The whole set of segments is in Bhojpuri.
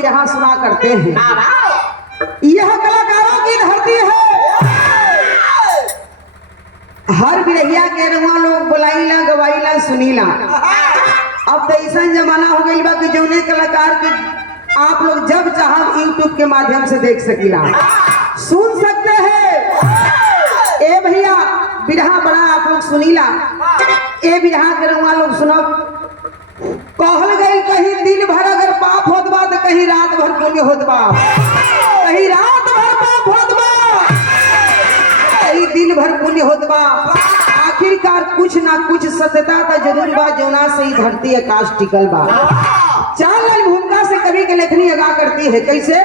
बिरहा सुना करते हैं। यह कलाकारों की धरती है। हर बिरहिया के रहुआ लोग बुलाईला गवाईला सुनीला। अब तो ऐसा जमाना हो गई बा कि जौने कलाकार के आप लोग जब चाहो यूट्यूब के माध्यम से देख सकीला, सुन सकते हैं। ए भैया बिरहा बड़ा आप लोग सुनीला। ए बिरहा के रहुआ लोग सुनो। कहल गई कहीं दिन भर अगर पाप होत बा तो कहीं रात भर पुण्य होत बा, कहीं रात भर पाप होत बा, कहीं दिन भर पुण्य होत बा। आखिरकार कुछ ना कुछ सत्यता तो जरूर बा, जौना से ही धरती आकाश टिकल बा। चार लाइन भूमिका से कवि के लेखनी अगा करती है। कैसे?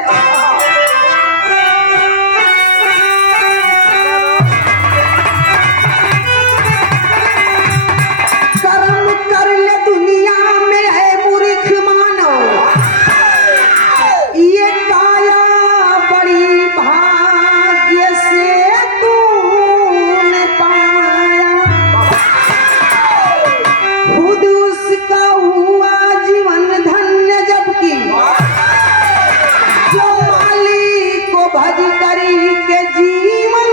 कर्म कर ले दुनिया में है मूर्ख मानो, ये काया बड़ी भाग्य से तूने पाया। खुद उसका हुआ जीवन धन्य, जबकि जो मालिक को भज करी के जीवन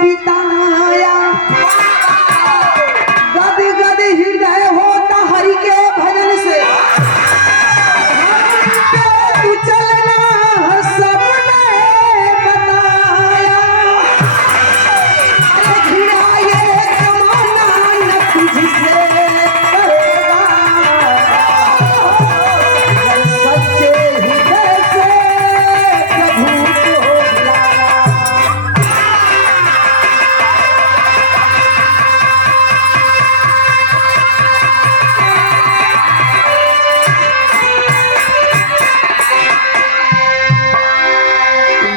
बिताया। गद गद हृदय होता हरि के भजन से, तू चलना सबने बताया। घिरा ये जमाना न तुझसे करेगा, सच्चे हृदय से प्रभु को बुलाया।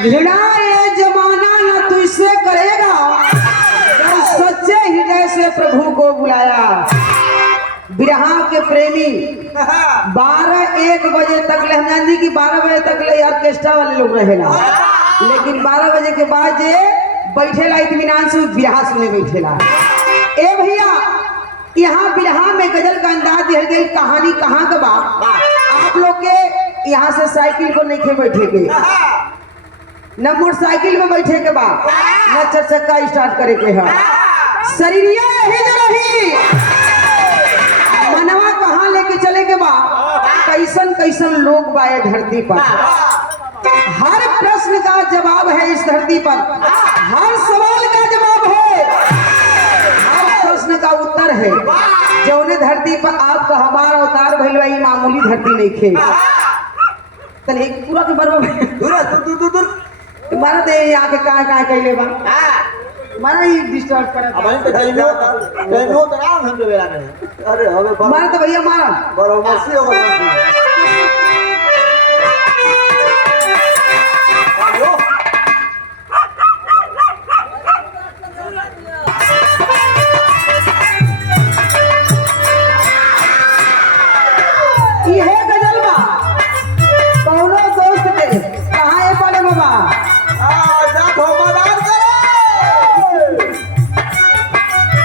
घृणा ये जमाना न तुझसे करेगा, जब सच्चे हृदय से प्रभु को बुलाया। बिरहा के प्रेमी 12-1 बजे तक ले, हम जानती कि 12 बजे तक ले ऑर्केस्ट्रा वाले लोग रहेला, लेकिन 12 बजे के बाद जे बैठेला इत्मीनान से बिरहा सुने बैठेला। ए भैया यहाँ बिरहा में गजल का अंदाज दिया गई। कहानी कहाँ का बा? आप लोग के यहाँ से साइकिल को नहीं खे बैठे के, न मोटरसाइकिल में बैठे के बा, न 4 चक्का स्टार्ट करे के है। शरीरिया यही जो रही, मनवा कहाँ लेके चले के बा। कैसन कैसन लोग बा ये धरती पर। हर प्रश्न का जवाब है इस धरती पर, हर सवाल का जवाब है, हर प्रश्न का उत्तर है। जौने धरती पर आपका हमारा अवतार भइल बा, ई मामूली धरती नहीं खे। तने पूरा के बरबा दूर मारा दे यहाँ के कहाँ कैले बा मारा ही डिस्टर्ब करे। अब इन टाइम हो तो नाम हम बेला नहीं। अरे हमें मारा तो भैया मारा बराबर से हो गया। ये गजल बा कौनो दोस्त के कहाँ है पड़े बाबा।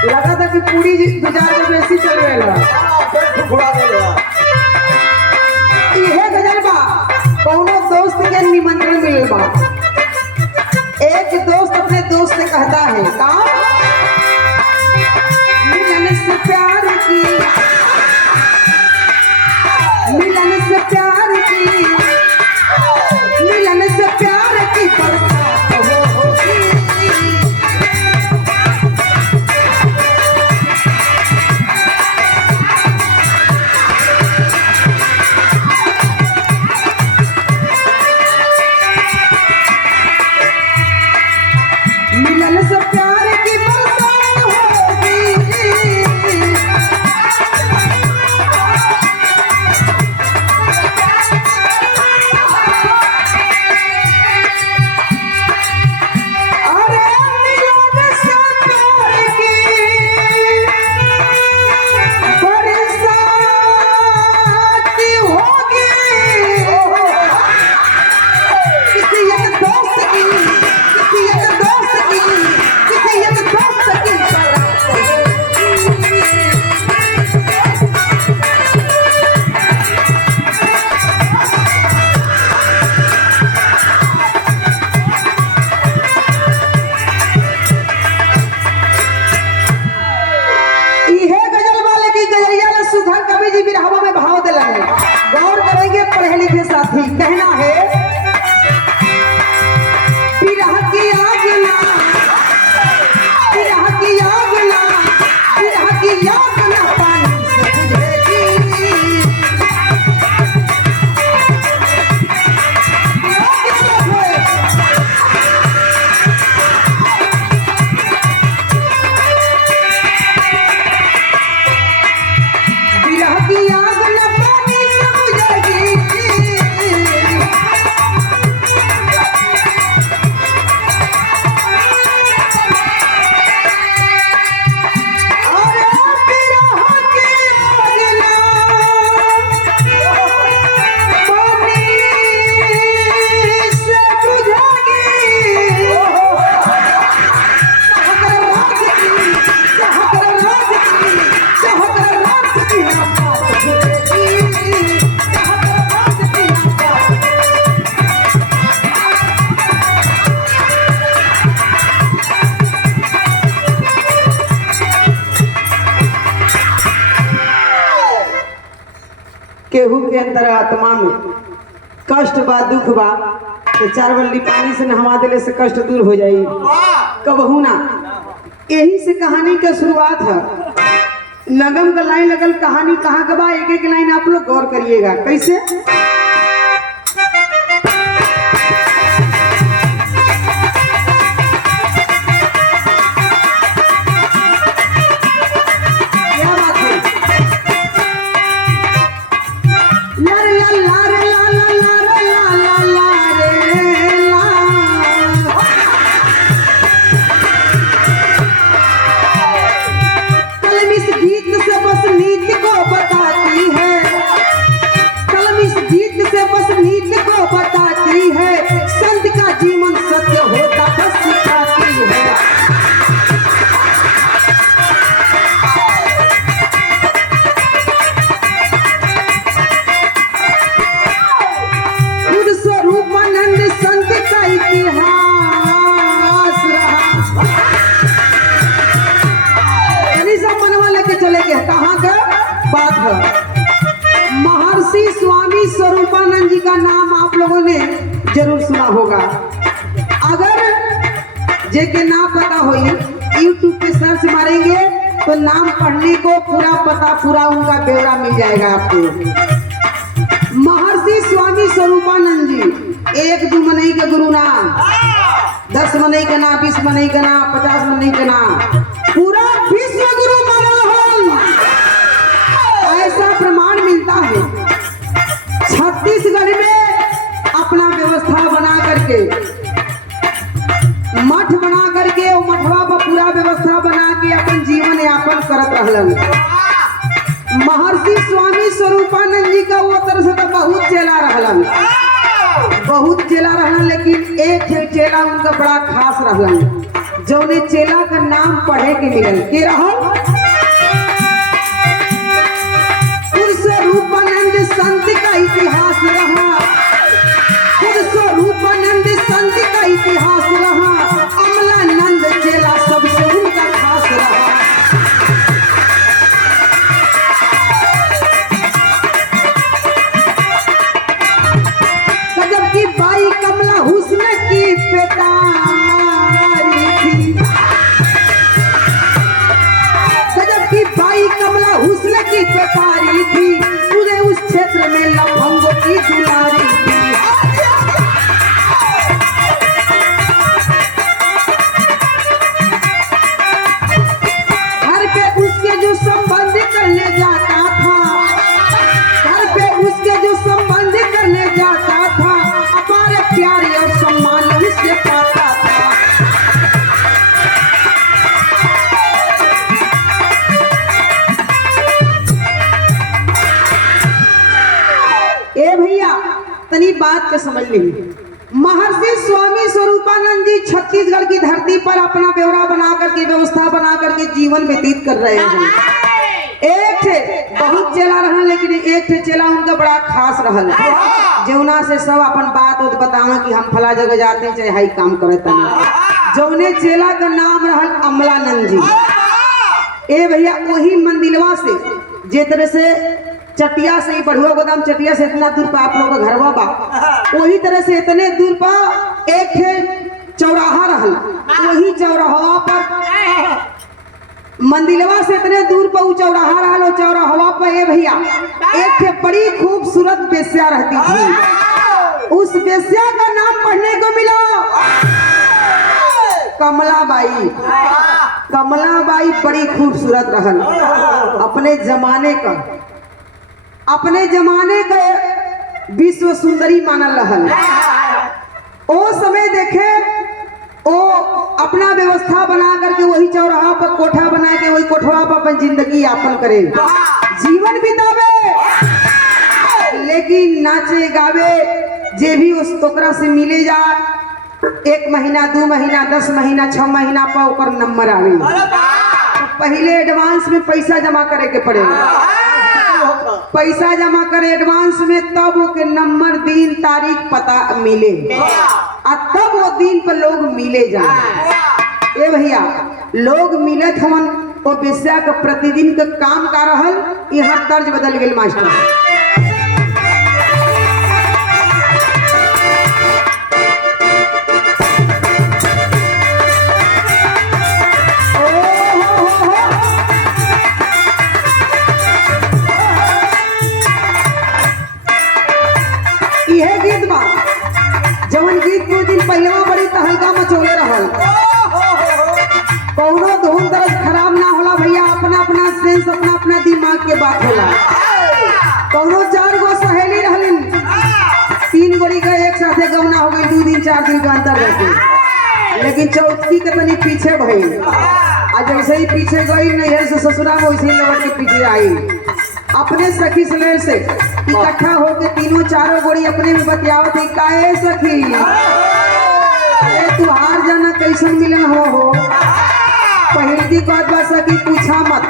लगा था कि पूरी 2000 में बेसी चल रहा। ये गजल बा कौनो दोस्त के निमंत्रण मिले बा। एक दोस्त अपने दोस्त से कहता है का मिलन से प्यार की, मिलन से प्यार की, मिलन से प्यार की बरसात होगी। मिलन से प्यार की बरसात होगी। साथी कहना है विरह की आग ना, विरह की आग ना, विरह की आग ना पानी से बुझेगी। विरह की आग ना पानी से बुझेगी। केहू के अंतर आत्मा में कष्ट बा दुख बा तो 4 बल्ली पानी से नहवा देले से कष्ट दूर हो जाई कबहू ना। यही से कहानी का शुरुआत है। नगम का लाइन लगल कहानी कहाँ का बा एक एक लाइन आप लोग गौर करिएगा कैसे। क्या बात है। कलम इस गीत से बस नीति को बताती है, कलम इस गीत से बस नीति को बताती है, संत का जीवन सत्य होता बस सिखाती है। खुद स्वरूपानंद संत का इतिहास रहा। मनवा लेके चले गए कहाँ का बात है। महर्षि स्वामी स्वरूपानंद जी का नाम आप लोगों ने जरूर सुना होगा। अगर जे के नाम पता होई YouTube पे सर्च मारेंगे तो नाम पढ़ने को पूरा पता पूरा उनका ब्यौरा मिल जाएगा आपको। महर्षि स्वामी स्वरूपानंद जी 1-2 मनई के गुरु ना, 10 मनई का ना, 20 मनई का ना, 50 मनई का ना, पूरा विश्व गुरु माना हो ऐसा प्रमाण मिलता है। छत्तीसगढ़ में अपना व्यवस्था बना करके मठ बना करके वो मठवा पर पूरा व्यवस्था बना के अपन जीवन यापन करत रहलन। महर्षि स्वामी स्वरूपानंद जी का वो तरह से तो बहुत चेला रहलन, बहुत चेला रहलन, लेकिन एक चेला उनका बड़ा खास रहलन जौने चेला का नाम पढ़े के मिलल के रहल स्वरूपानंद संत का इतिहास रहा। खुद स्वरूपानंद संत का इतिहास रहा। अमलानंद चेला सबसे उनका खास रहा। गजब की बाई कमला हुस्न की पेटारी थी, गजब की बाई कमला हुस्न की पेटारी थी, पूरे उस क्षेत्र में लफंगों की दुलारी थी। घर पे उसके जो संबंध करने जाता था, घर पे उसके जो संबंध करने जाता था, हमारे प्यारे और सम्मान उससे पाता था। ए भैया तनी बात के समझ लीजिए। महर्षि स्वामी स्वरूपानंद जी छत्तीसगढ़ की धरती पर अपना ब्यौरा बना करके व्यवस्था बना करके जीवन व्यतीत कर रहे हैं। एक थे बहुत चेला रहन, लेकिन एक थे चेला उनका बड़ा खास रहल जौना से सब अपन बात उत बतावा कि हम फला जगह जाते हैं चाहे हाई काम करते हैं। जौने चेला का नाम रहल अमलानंद जी। ए भैया वही मंदिलवा से जे तरह से चटिया से ही बढ़ुआ गोदाम चटिया से इतना दूर पर आप लोग का घरवा बा, वही तरह से इतने दूर पर एक ठे चौराहा रहल, वही चौराहा पर मंदिलवा से इतने दूर पर वो चौराहा रहल, वो चौराहा पर ए भैया एक ठे बड़ी खूबसूरत बेस्या रहती थी। उस बेस्या का नाम पढ़ने को मिला कमलाबाई। कमलाबाई बड़ी खूबसूरत रहल, अपने जमाने का विश्व सुंदरी मानल रहल। ओ समय देखे ओ अपना व्यवस्था बना करके वही चौराहा पर कोठा बना के वही कोठवा पर अपन जिंदगी यापन करे, जीवन बितावे, लेकिन नाचे गावे जे भी उस टोकरा से मिले जा 1 महीना 2 महीना 10 महीना 6 महीना पर ओकर नंबर आवे, तो पहले एडवांस में पैसा जमा करे के पड़ेगा। पैसा जमा करे एडवांस में, तब वो के नंबर दिन तारीख पता मिले और तब वो दिन पर लोग मिले जाए। ए भैया लोग मिलत हवन, वो बेस्या का प्रतिदिन का काम का रहल, यहाँ तर्ज बदल गए मास्टर। यह गीत बा जवन गीत कुछ दिन पहले बड़ी तहलका मचोले रहल। कौनो धुन दर्ज खराब ना होला भैया, अपना अपना सेंस अपना अपना दिमाग के बात होला। कौनो 4 गो सहेली रहलिन, 3 गोरी का एक साथे गौना हो गई, 2 दिन 4 दिन का अंतर रहते, लेकिन चौथी के तनी पीछे भई। आज जैसे ही पीछे गई नैहर से ससुरा में वैसे ही लौट के पीछे आई। अपने सखी सलेर से इकट्ठा होके 3 4 गोरी अपने में बतियावत है, काहे सखी अरे तुहार जाना कैसन मिलन हो। पहली की बात बा सखी पूछा मत,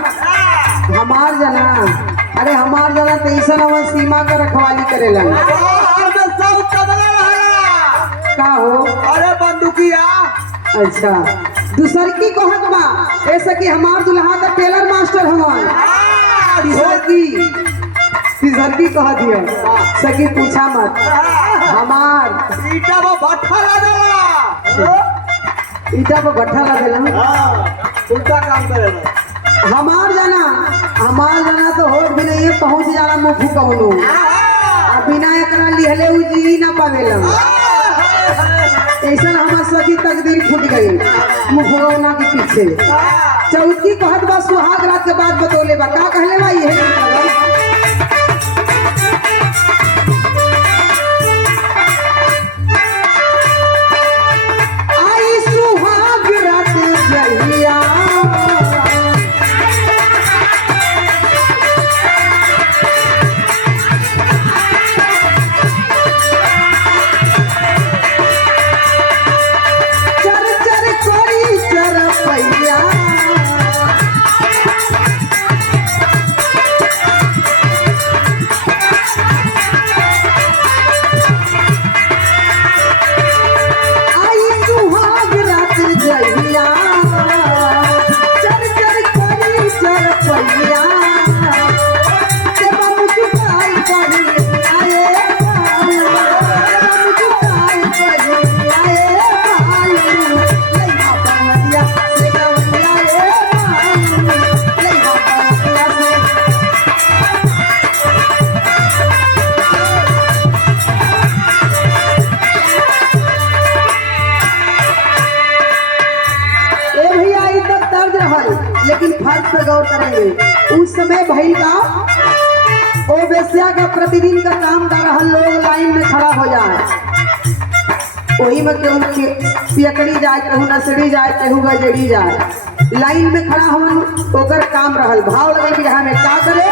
हमार जाना अरे हमार जाना तैसन हम सीमा का रखवाली करेला का हो। अरे बंदूकिया अच्छा दूसर की कहत बा ऐसा कि हमार दुल्हा का टेलर मास्टर हमार की कह दिया सखी पूछा मत, हमार ईटा वो भट्ठा लगेला, ईटा पर भट्ठा लगेला, उल्टा काम करेला। हमार जाना तो होट भी नहीं है, पहुंच जाला मुफू कौनो, बिना एकरा लिहले उ जी ना पावेला। ऐसा हमार सखी तकदीर फूट गई मुफगौना के पीछे। चौथी कहत बा सुहाग रात के बाद बतौले बा, का कहले बा ये आई सुहाग रात जहिया लेकिन फर्क पर गौर करेंगे। उस समय भइल का ओ बेस्या का प्रतिदिन का काम कर रहा, लोग लाइन में खड़ा हो जाए, वही में केहू पियकड़ी जाए, केहू नसड़ी जाए, केहू गजड़ी जाए, लाइन में खड़ा होन ओकर काम रहल। भाव लगल कि हमें क्या करे,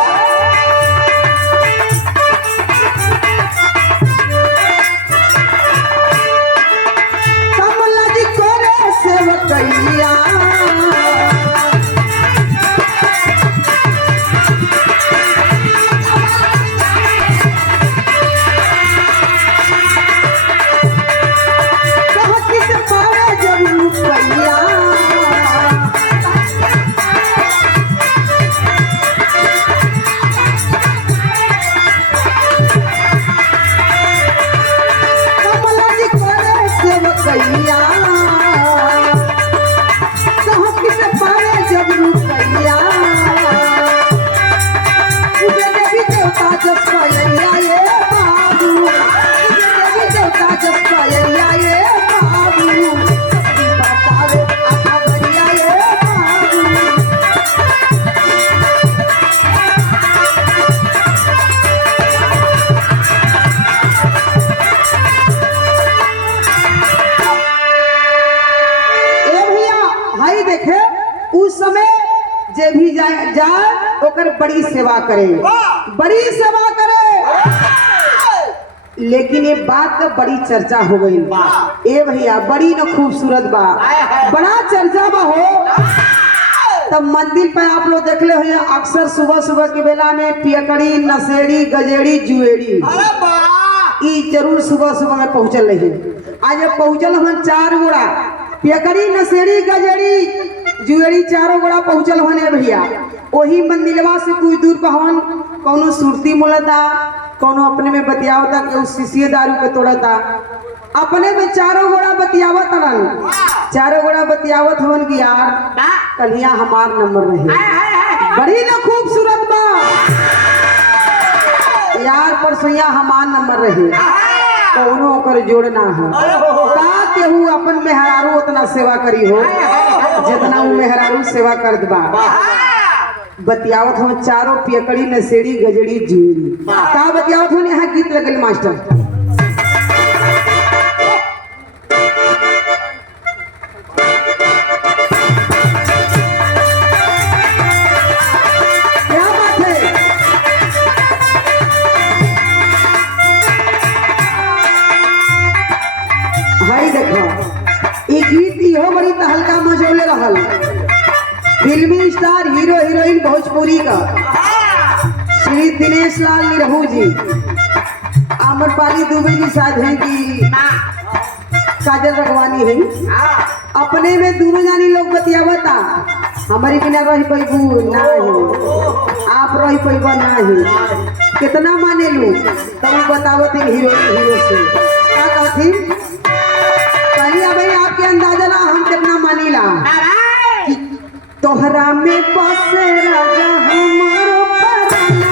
कमला जी करे सेवकैया ओकर बड़ी सेवा करे, बड़ी सेवा करे। लेकिन ये बात का बड़ी चर्चा हो गई। ए भैया बड़ी न खूबसूरत बा, बड़ा चर्चा बा हो। तब मंदिर पे आप लोग देख ले हो अक्सर सुबह सुबह की बेला में पियकड़ी, नशेड़ी, गजेड़ी, जुएड़ी ई जरूर सुबह सुबह में पहुंचल रही। आज पहुंचल हम 4 गोड़ा पियकड़ी, नशेड़ी, गजेड़ी, जुएड़ी 4 गोड़ा पहुंचल होने भैया। वही मंदिरवा से कुछ दूर पर हवन कौनो सुरती मोलता, कौनो अपने में बतियावता, केहू शीशिये दारू के तोड़ता। अपने में 4 गोड़ा बतियावत हवन, 4 गोड़ा बतियावत हवन की यार कलिया हमार नंबर रहे, बड़ी ना खूबसूरत बा यार, परसोइया हमार नंबर रहे, कौनो ओकर जोड़ ना हो। का केहू अपन मेहरारू उतना सेवा करी हो जितना वो मेहरारू सेवा करत बा। बतियावत हम 4 पियकड़ी, नशेड़ी, गजड़ी, जुएड़ी का बतियावत हो। यहाँ गीत लगल मास्टर, क्या बात है भाई। देखो ये गीत इहो बड़ी तहलका मचौले रहल। फिल्मी स्टार हीरो हीरोइन भोजपुरी का श्री दिनेश लाल निरहू जी, आम्रपाली दुबे जी साथ हैं कि काजल रघवानी है। अपने में दोनों जानी लोग बतियावता, हमारी बिना रही पैबू ना है, आप रही पैबा ना है, कितना माने लू तब बतावत हीरो हीरो से क्या कहती। पहले भाई आपके अंदाजा ना हम कितना मानीला। तोहरा में पासे राजा हमारो पराना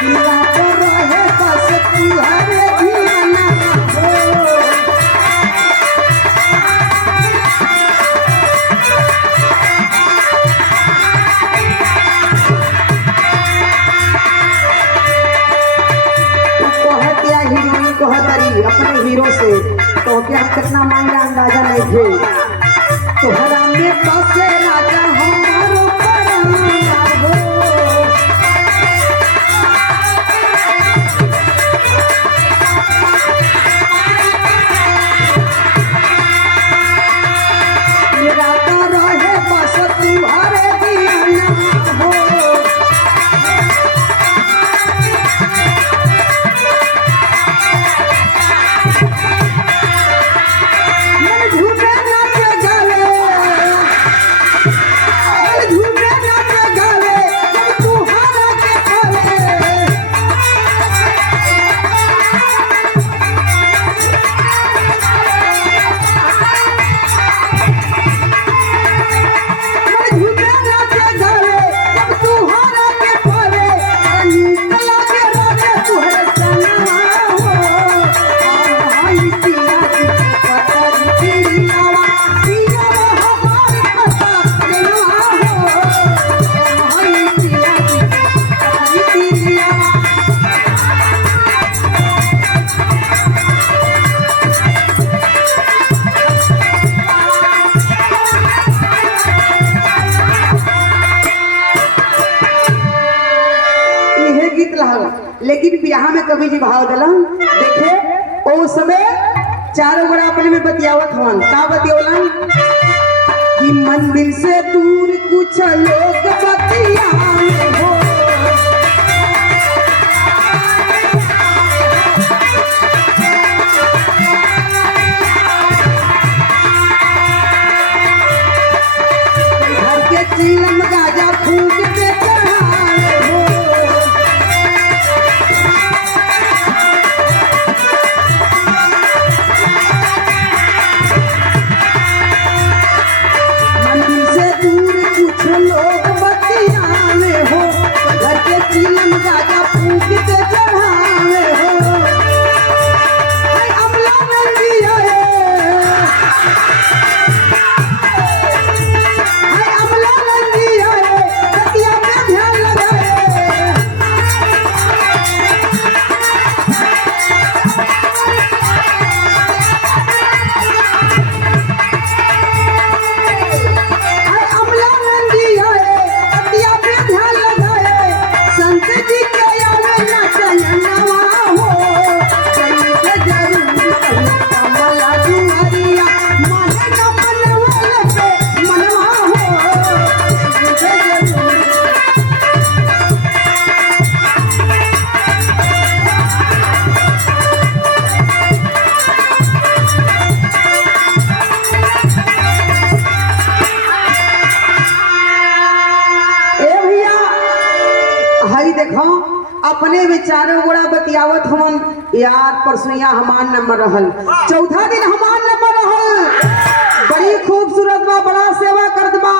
दिला तो रहे बस तुहरे धियाना हो। कहतरी अपने हीरो से तो क्या हम कितना मांगा अंदाजा नहीं थे। तो हरा में बसे राजा हमारो पराना हो। मेरा तो रहे बस तुम्हारे दीवाना हो। लेकिन बियाह में कभी जी भाव दिलन देखे ओ समय 4 गोड़ा अपने में बतियावत हवन। का बतियोलन कि मंदिर से दूर कुछ लोग बतियावे हो। घर के चीलम गाजा फूक के चढ़ावे हो। मंदिर से दूर कुछ लोग बतियावे हो। अपने में चारों गोड़ा बतियावत हमन यार परसों हमार नंबर रहल, चौथा दिन हमार नंबर रहल। बड़ी खूबसूरत बा, बड़ा सेवा करत बा,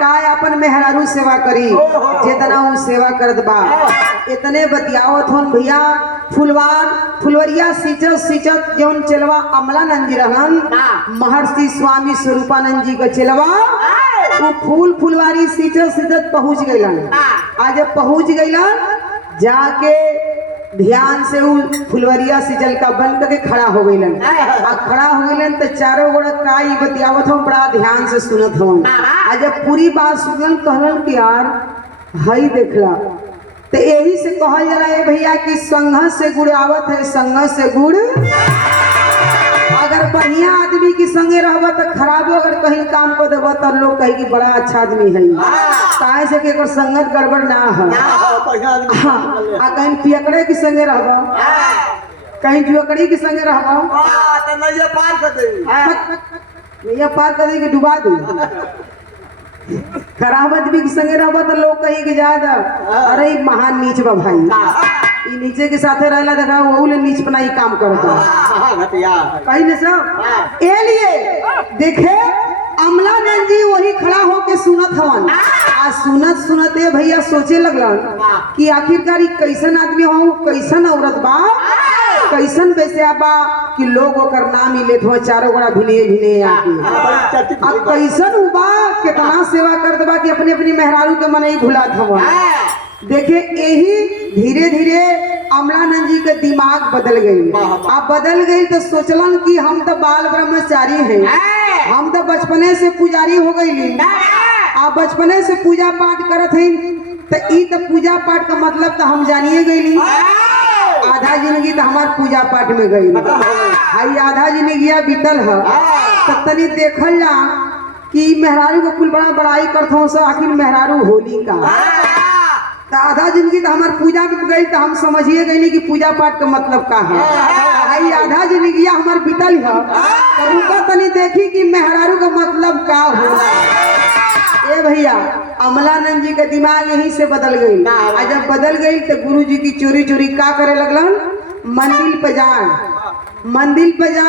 काय अपन मेहरारू सेवा करी जितना वो सेवा करत बा। इतने बतियावत हन भैया फुलवरिया सींचत जौन चलवा अमलानंद जी रहन, महर्षि स्वामी स्वरूपानंद जी का चलवा, वो फुलवारी सींचत पहुंच गइलन। आज पहुंच गइलन जाके ध्यान से वो फुलवरिया सिंचल का बन करके खड़ा हो गइलन। खड़ा हो गइलन तो चारों गोड़ा काई बतियावत हम बड़ा ध्यान से सुनत हम। आज जब पूरी बात सुनल कहलन कि यार हई देखला, तो यही से कहल जाला है भैया कि संघर्ष से गुड़ आवत है, संघर्ष से गुड़। अगर बढ़िया आदमी के संगे रहबा तो खराबो अगर कहीं काम को देबा तो लोग कहे कि बड़ा अच्छा आदमी है, काहे से कि एकर संगत गड़बड़ ना है। आ कहीं पियकड़े के संगे रहबा, कहीं जुअकड़ी के संगे रहबा तो नैया पार कर दे, नैया पार कर दे कि डुबा दे। खराब आदमी के संगे रहबा तो लोग कहीं कि ज्यादा अरे महान नीच बा भाई, ई नीचे के साथे रहला देखा वो ले नीच बनाई काम करता कहीं न सब। ए लिए देखे अमलानंद जी वही खड़ा होके सुनत हवन। आ सुनत भैया सोचे लगलन कि आखिरकार कैसन आदमी हो, कैसन औरत बा, कैसन वैसे बा कि लोग ओकर नाम ही लेत हो चारों गोड़ा भिने आके। अब कैसन उबा कितना सेवा करत बा कि अपने अपनी मेहरारू के मन ही भुलात हवन। देखे यही धीरे धीरे अमलानंद जी के दिमाग बदल गई। अब बदल गई तो सोचलन कि हम तो बाल ब्रह्मचारी हैं, हम तो बचपने से पुजारी हो गई। आप बचपने से पूजा पाठ करत हैं तो ई तो पूजा पाठ का मतलब तो हम जानिए गई। आधा जिंदगी तो हमार पूजा पाठ में गई, हाई आधा जिंदगी बीतल है। तो तनी देखल जा कि मेहरारू को कुल बड़ा बड़ाई करते सो, आखिर मेहरारू होली का तो आधा जिंदगी तो हमारे पूजा में गई तो हम समझिए गई कि पूजा पाठ का मतलब का है। आई आधा जिंदगी हमारे बीतल है तो रुका तनी देखी कि मेहरारू का मतलब का हो। ए भैया अमलानंद जी का दिमाग यहीं से बदल गई। आज जब बदल गई तो गुरु जी की चोरी चोरी का करे लगलन, मंदिर पे जा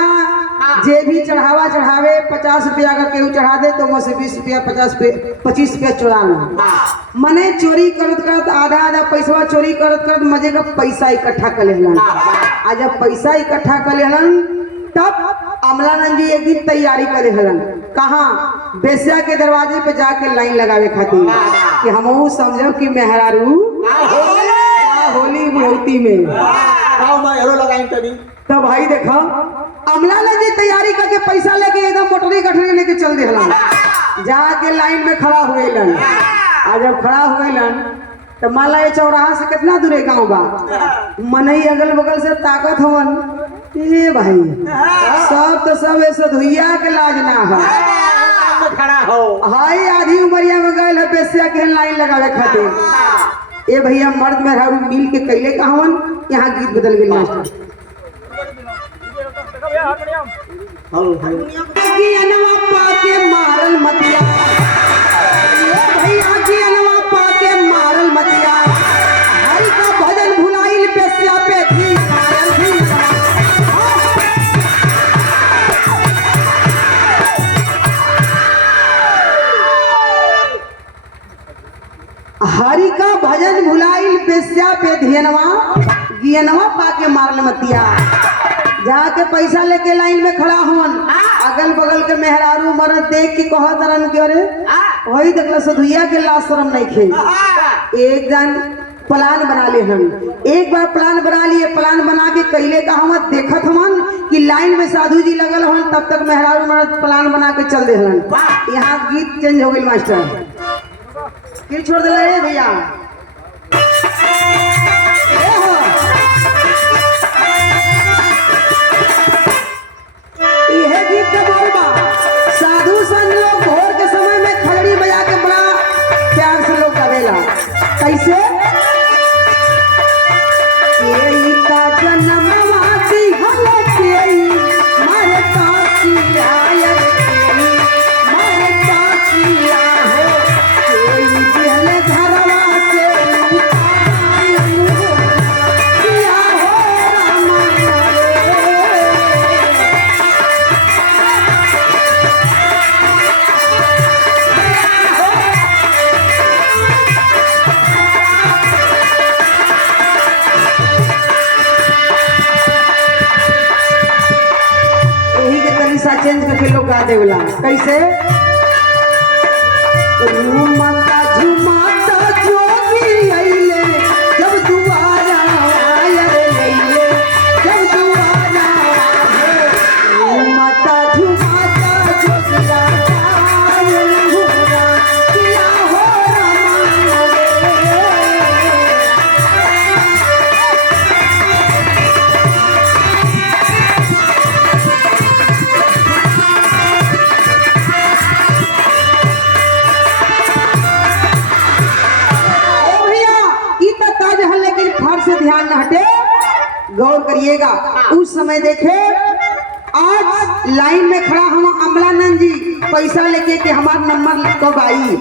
जे भी चढ़ावा चढ़ावे 50 रुपया अगर केहू चढ़ा दे तो वहाँ से 20 रुपया 25 रुपया चुरा लो। मने चोरी करत आधा पैसा चोरी करत मजे का पैसा इकट्ठा कर लेलन। आ जब पैसा इकट्ठा कर लेलन तब अमलानंद जी एक दिन तैयारी करे हलन, कहाँ बेस्या के दरवाजे पे जाके लाइन लगावे खातिर कि हम समझो कि मेहरारू होली बुढ़ौती में तब भाई देखा अमलानंद जी तैयारी करके पैसा लेके एकदम मोटरी गठरी लेके चल दिलन, जाके लाइन में खड़ा हुए। आ जब खड़ा हुए तो मान ला ये चौराहा से कितना दूर गाँव बा, मनई अगल बगल से ताकत हवन। ए भाई सब तो सब ऐसा धुइया के लाज ना है, खड़ा हो हाई आधी उमरिया में गए है बेस्या के लाइन लगावे खातिर। ए भैया मर्द मेहरारू मिल के कैले का हवन, यहाँ गीत बदल गई मास्टर। मारल मतिया भैया की अनवा पाके मारल मतिया, हरि का भजन भुलाइल बेस्या पे थी मारल थी। हरि का भजन भुलाइल बेस्या पे धियनवा गियनवा पाके मारल मतिया। जाके पैसा लेके लाइन में खड़ा होन, अगल बगल के मेहरारू मरद देख के कह तरन के अरे वही देखला सधुइया के लाश शर्म नहीं खे। एक दिन प्लान बना ले हम, एक बार प्लान बना लिए, प्लान बना के कैले का हम देखत हमन कि लाइन में साधु जी लगल हन, तब तक मेहरारू मरद प्लान बना के चल देहलन। यहाँ गीत चेंज हो गई मास्टर, क्यों छोड़ दिले भैया। यह गीत का बोल बा साधु संत लोग भोर के समय में खलड़ी बजा के बड़ा प्यार से लोग गावेला। कैसे जन्मवासी मारे काकिया मारे काकिया हो कोई दिहले घरवा से चेंज करके लोग गा देवला कैसे झूमता झूमता जोगी अइले जब दुआरा आया रे लइले जब दुआरा झूमता झूमता जोगिया आया घोरा किया हो रामा से ध्यान न हटे गौर करिएगा उस समय देखे आज लाइन में खड़ा हम अमलानंद जी पैसा लेके के हमारा नंबर कब आई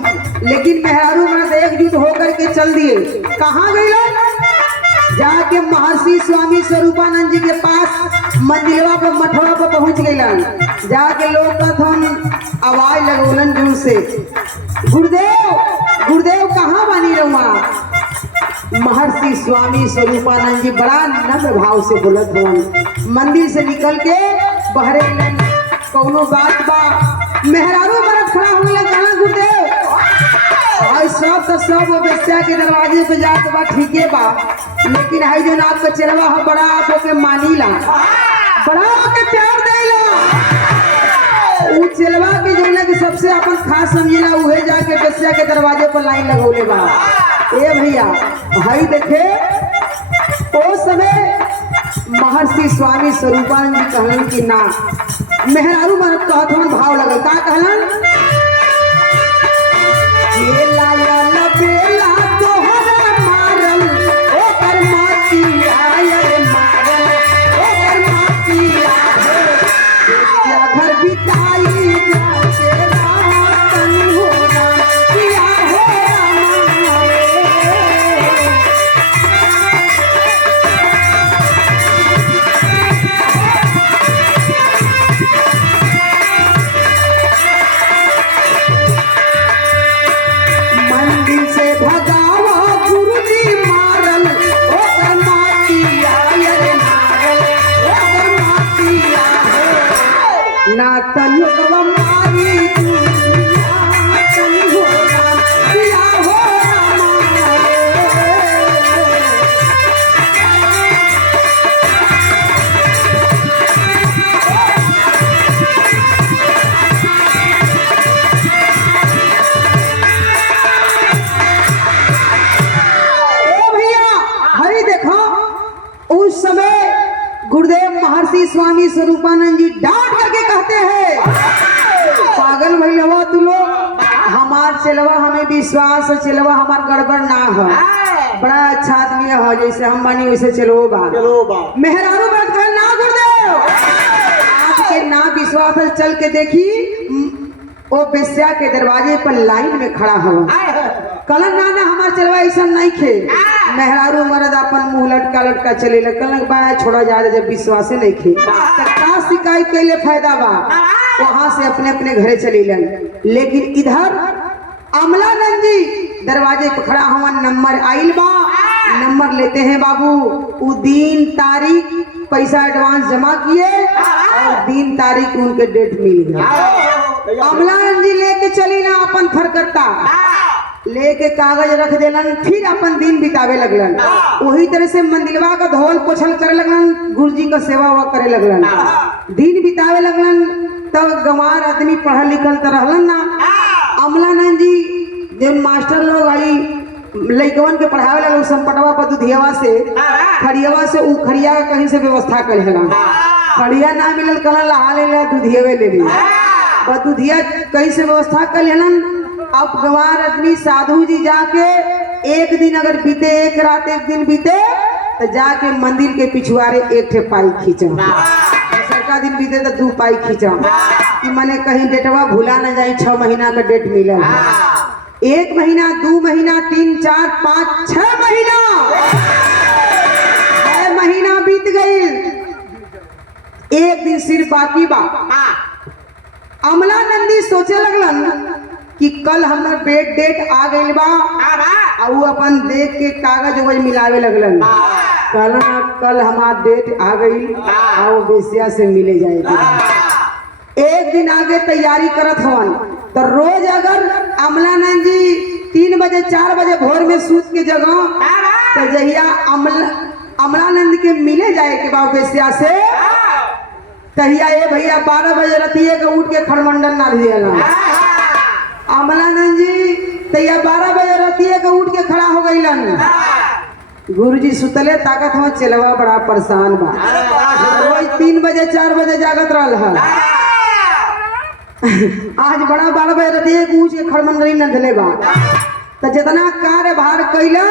लेकिन मेहरारू मर्द एकजुट होकर के चल दिए कहाँ गए जाके महर्षि स्वामी स्वरूपानंद जी के पास मंदिरवा पर मठवा पर पहुंच गए जाके लोग कथन आवाज लगोलन दूर से गुरुदेव गुरुदेव कहाँ बनी रहुआ महर्षि स्वामी स्वरूपानंद जी बड़ा नम्र भाव से बोलत हवन मंदिर से निकल के बहरे कौनो बात बा मेहरारू मरद खड़ा हुए कहा गुरुदेव आज सब बेस्या के दरवाजे पे जात बा ठीके बा लेकिन हाई जो आपका चेलवा हो बड़ा आप के मानीला बड़ा के प्यार देला उ चेलवा के जोना के सबसे अपन खास समझेला उहे जाके बेस्या के दरवाजे पर लाइन लगौले बा ए भैया भाई देखे उस समय महर्षि स्वामी स्वरूपानंद जी कहलन कि ना मेहरारू मरद कहत हन भाव लगल का कहलन बेला या बेला तोहरा मारल ओकर माटी आए मारल ओकर माटी आए घर बिताई जाके रातन होना किया हो स्वामी स्वरूपानंद जी डांट करके कहते हैं पागल भैया तू लोग हमार चलवा हमें विश्वास है चलवा हमार गड़बड़ ना है बड़ा अच्छा आदमी है जैसे हम बनी वैसे चलो बा मेहरारू बात कर ना गुरुदेव आपके ना विश्वास है चल के देखी वो बेस्या के दरवाजे पर लाइन में खड़ा हुआ कलन ना हमार चलवा ऐसा नहीं खे मेहरारू मरद अपन मुंह लटका चले कलन बा छोड़ा जा जब विश्वास नहीं खे का शिकायत के लिए फायदा बा वहां से अपने अपने घरे चले लेकिन इधर अमलानंद जी दरवाजे पर खड़ा हुआ नंबर आइल बा नंबर लेते हैं बाबू वो दिन तारीख पैसा एडवांस जमा किए और दिन तारीख उनके डेट मिल गया अमलानंद जी लेके चली ना अपन फरकता लेके कागज रख देलन फिर अपन दिन बितावे लगलन वही तरह से मंदिरवा का धोल पोछल करे लगलन गुरुजी का सेवा वा करे लगलन दिन बितावे लगलन तब गंवार आदमी पढ़ल लिखल तो रहलन ना अमलानंद जी जब मास्टर लोग आई लइकवन के पढ़ावे लगे संपटवा पर दुधियावा से खड़ियावा से उखड़िया कहीं से व्यवस्था कर खड़िया ना मिलल कहल लहा ले दुधियावे ले ली और दुधिया कहीं से व्यवस्था कर लेलन अब गंवार आदमी साधु जी जाके एक दिन अगर बीते एक रात एक दिन बीते तो जाके मंदिर के पिछुआरे एक ठे पाई खींचा दूसरा दिन बीते तो 2 पाई खींचा कि मैंने कहीं डेटवा भूला न जाए 6 महीना का डेट मिला 1 महीना 2 महीना 3 4 5 6 महीना 6 महीना बीत गई एक दिन सिर्फ बाकी बा अमलानंदी सोचे लगलन कि कल हमार डेट आ गई बा और अपन देख के कागज वगज मिलावे लगलन कहलन कल हमार डेट आ गई और बेसिया से मिले जाएगी एक दिन आगे तैयारी करत हवन तो रोज अगर अमलानंद जी 3 बजे 4 बजे भोर में सूत के जगह तो जहिया अमलानंद के मिले जाए के बाबू बेसिया से तहिया ये भैया 12 बजे रतिये के उठ के खड़मंडल ना दिएगा। अमलानंद जी तैया 12 बजे रतिये के उठ के खड़ा हो गईलन। गुरुजी सुतले ताकत हो चलवा बड़ा परेशान बा, रोज 3 बजे 4 बजे जागत रहल। आज बड़ा 12 बजे रतिये के उठ के खड़मंडली न धले बा तो जितना कार्यभार कैला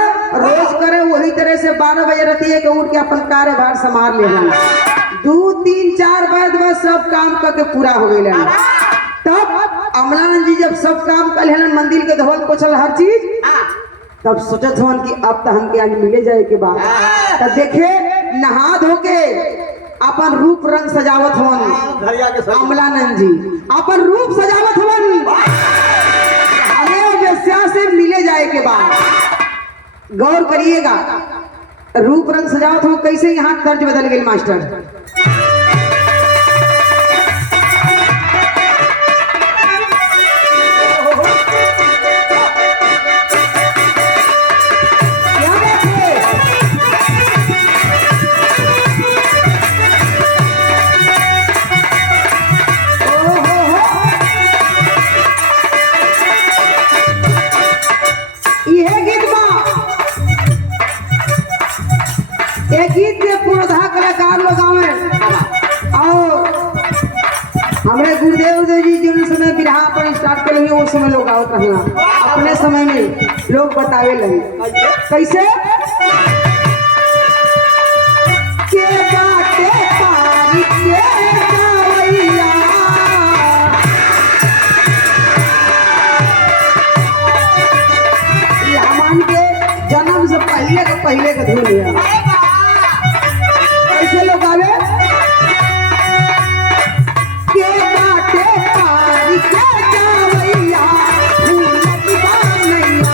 रोज करे वही तरह से 12 बजे रतिये के उठ के अपन कार्यभार संभाल ले 2 3 4 बजे सब काम करके पूरा हो गए। तब अमलानंद जी जब सब काम कर लेन मंदिर के धोल पोछल हर चीज तब सोचत हवन कि अब तो हमके आज मिले जाए के बाद तब देखे नहा धो के अपन रूप रंग सजावत हवन। अमलानंद जी अपन रूप सजावत हवन हमें वेश्या से मिले जाए के बाद। गौर करिएगा रूप रंग सजावत हो कैसे यहाँ तर्ज बदल गई मास्टर। गीत के पूर्णधा कलाकार लोग आवे और हमारे गुरुदेव जी जिन समय बिरहा पर स्टार्ट कर उस समय लोग आवत रहना अपने समय में लोग बतावे लगे कैसे के बाटे पारी के गावैया हमान के जन्म से पहले का धुन है। कैसे लोग आवे के बाटे पारी के गावैया फूलत बनैया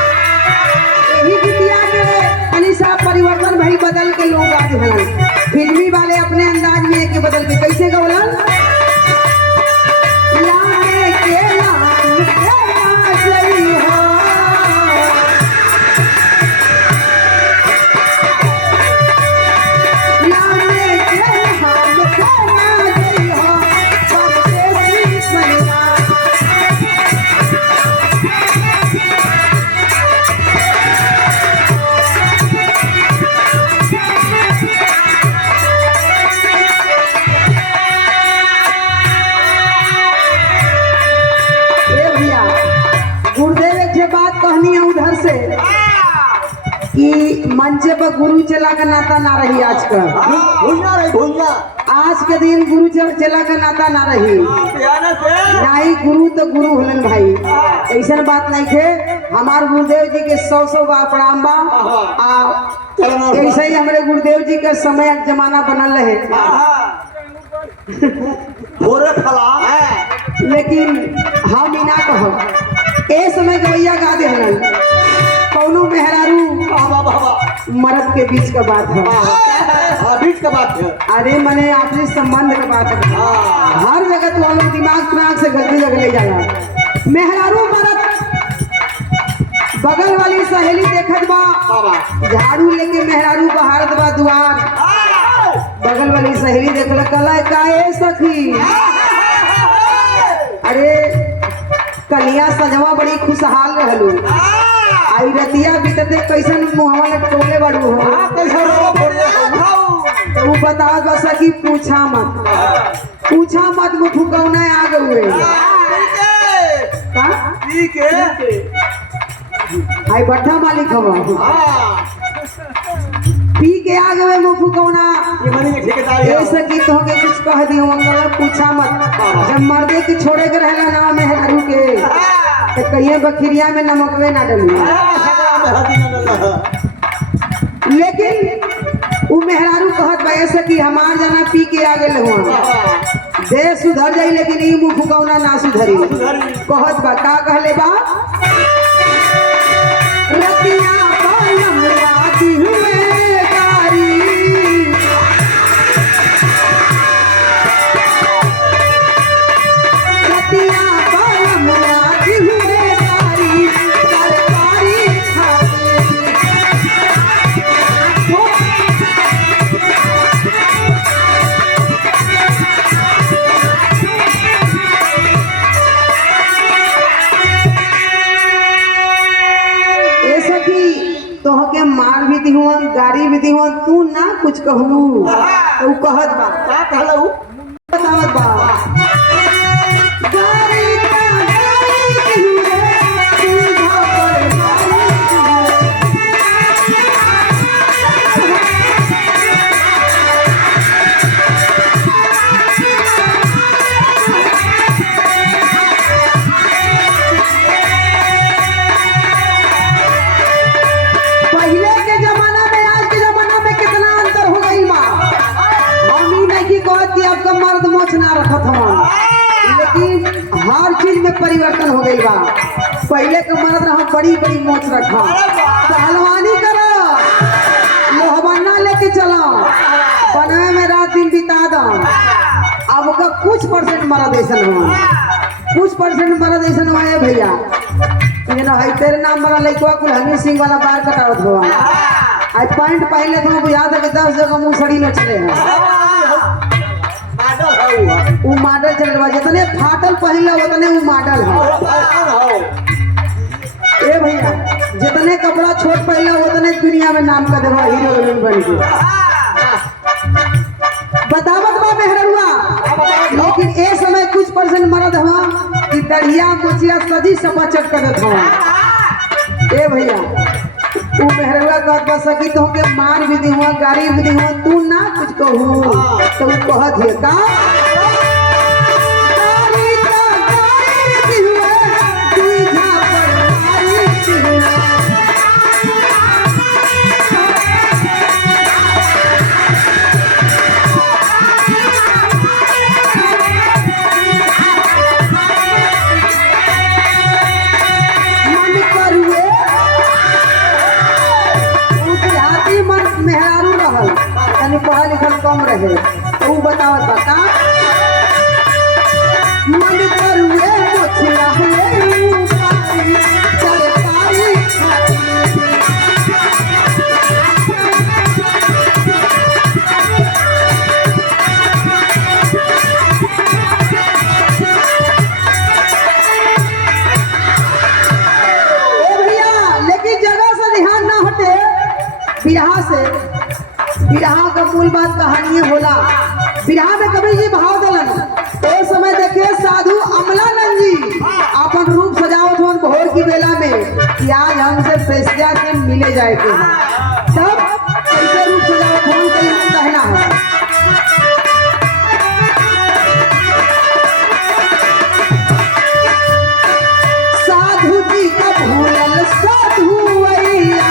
यही गीतिया के अनिशा परिवर्तन भाई बदल के लोग आज हैं फिल्मी वाले अपने अंदाज में के बदल के कैसे गौलन लाने के नाम पे नाचई हो लाने के नाम पे नाचई हो सबसे शीश मैया कहनी है उधर से कि मंचे पर गुरु चला का नाता ना रही आज का आज के दिन गुरु चला का नाता ना रही ना ही गुरु तो गुरु होलन भाई ऐसा बात नहीं थे। हमारे गुरुदेव जी के 100 बार प्रणाम बा ऐसे ही हमारे गुरुदेव जी का समय जमाना बनल रहे लेकिन हम ही ना कहो ए समय गवैया गा दे कौनो मेहरारू मर्द के बीच का बात है बीच का बात है अरे मने आपने संबंध का बात है हर जगह तो हम लोग दिमाग से गलती जगह ले जाला मेहरारू मर्द बगल वाली सहेली देखत बा झाड़ू लेके मेहरारू बहारत बा दुआर बगल वाली सहेली देखल कला का ए सखी अरे कलिया सजवा बड़ी खुशहाल रहलू आई रतिया बीतते कैसन मुहवा लटकोले बड़ू हो तो बता दो सकी पूछा मत वो फुकौना आ गए का ठीक है आई बट्ठा मालिक हवा पी के आ गए मुँह फुकौना ऐसे गीत हो गए कुछ कह दियो पूछा मत जब मर्दे के छोड़े के रहला ना मेहरारू के तो कहिए बखिरिया में नमकवे ना डलू लेकिन वो मेहरारू कहत बा ऐसे कि हमार जना पी के आ गए हुआ देश सुधर जाई लेकिन ई मुंह फुकौना ना सुधरी। कहत बा का कहले बा रतिया पायम राती हुए कारी रतिया पायम राती हुए कारी सरकारी खाते तोहके मार भी दी हुआ गाड़ी भी दी हुआ तू ना कुछ कहू तो कहत बा का कहलू बतावत बा गाड़ी का गाड़ी हुए तू भापर पहले के जमाना में आज के जमाना में कितना अंतर हो गई माँ। हम ही नहीं की कहत कि अब का मर्द मोछ ना रखत हम, लेकिन हर चीज में परिवर्तन हो गई बा। पहले के मर्द रहा बड़ी बड़ी मोछ रखा पहलवानी करो लोहबन्ना लेके चलो बनवे में रात दिन बिता दो। अब का कुछ परसेंट मर्द ऐसा हुआ, कुछ परसेंट मर्द ऐसा हुआ है भैया। तेरे नाम वाला लड़का कुलहनी सिंह वाला बाल कटावत हुआ आज पैंट पहले तुमको याद है कि 10 जगह मुंह सड़ी नचले हैं। वो मॉडल चल रहा जितने फाटल पहले उतने वो मॉडल है। ए भैया जितने कपड़ा छोट पहले उतने दुनिया में नाम कर देवा हीरो हीरोइन बन के बतावत बा मेहररुआ। लेकिन ए समय कुछ परसेंट मर्द हुआ कि दरिया मोचिया सजी सपाचट कर देत हुआ। ए भैया तू मेहररुआ कहत बा सकी तो के मार भी दी हुआ गाड़ी भी दी हुआ तू ना कुछ कहू तो कहत है का गाड़ी का गाड़ी दी हुआ तू झापर मारी दी हुआ मेहरारू रहल यानी पढ़ा लिखल कम रहे तो बतावत बा का मन करुए मोछला हुए ऊपारी सरकारी भैया लेकिन जगह से ध्यान ना हटे बिरहा से। बिरहा का मूल बात कहानी होला। बिरहा में कभी जी भाव दलन तो समय देखे साधु अमलानंद जी अपन रूप सजावत हो भोर की बेला में कि आज हमसे फैसला के मिले जाए के तब कैसे रूप सजावत हो कहना है साधु जी का भूलल साधु वैया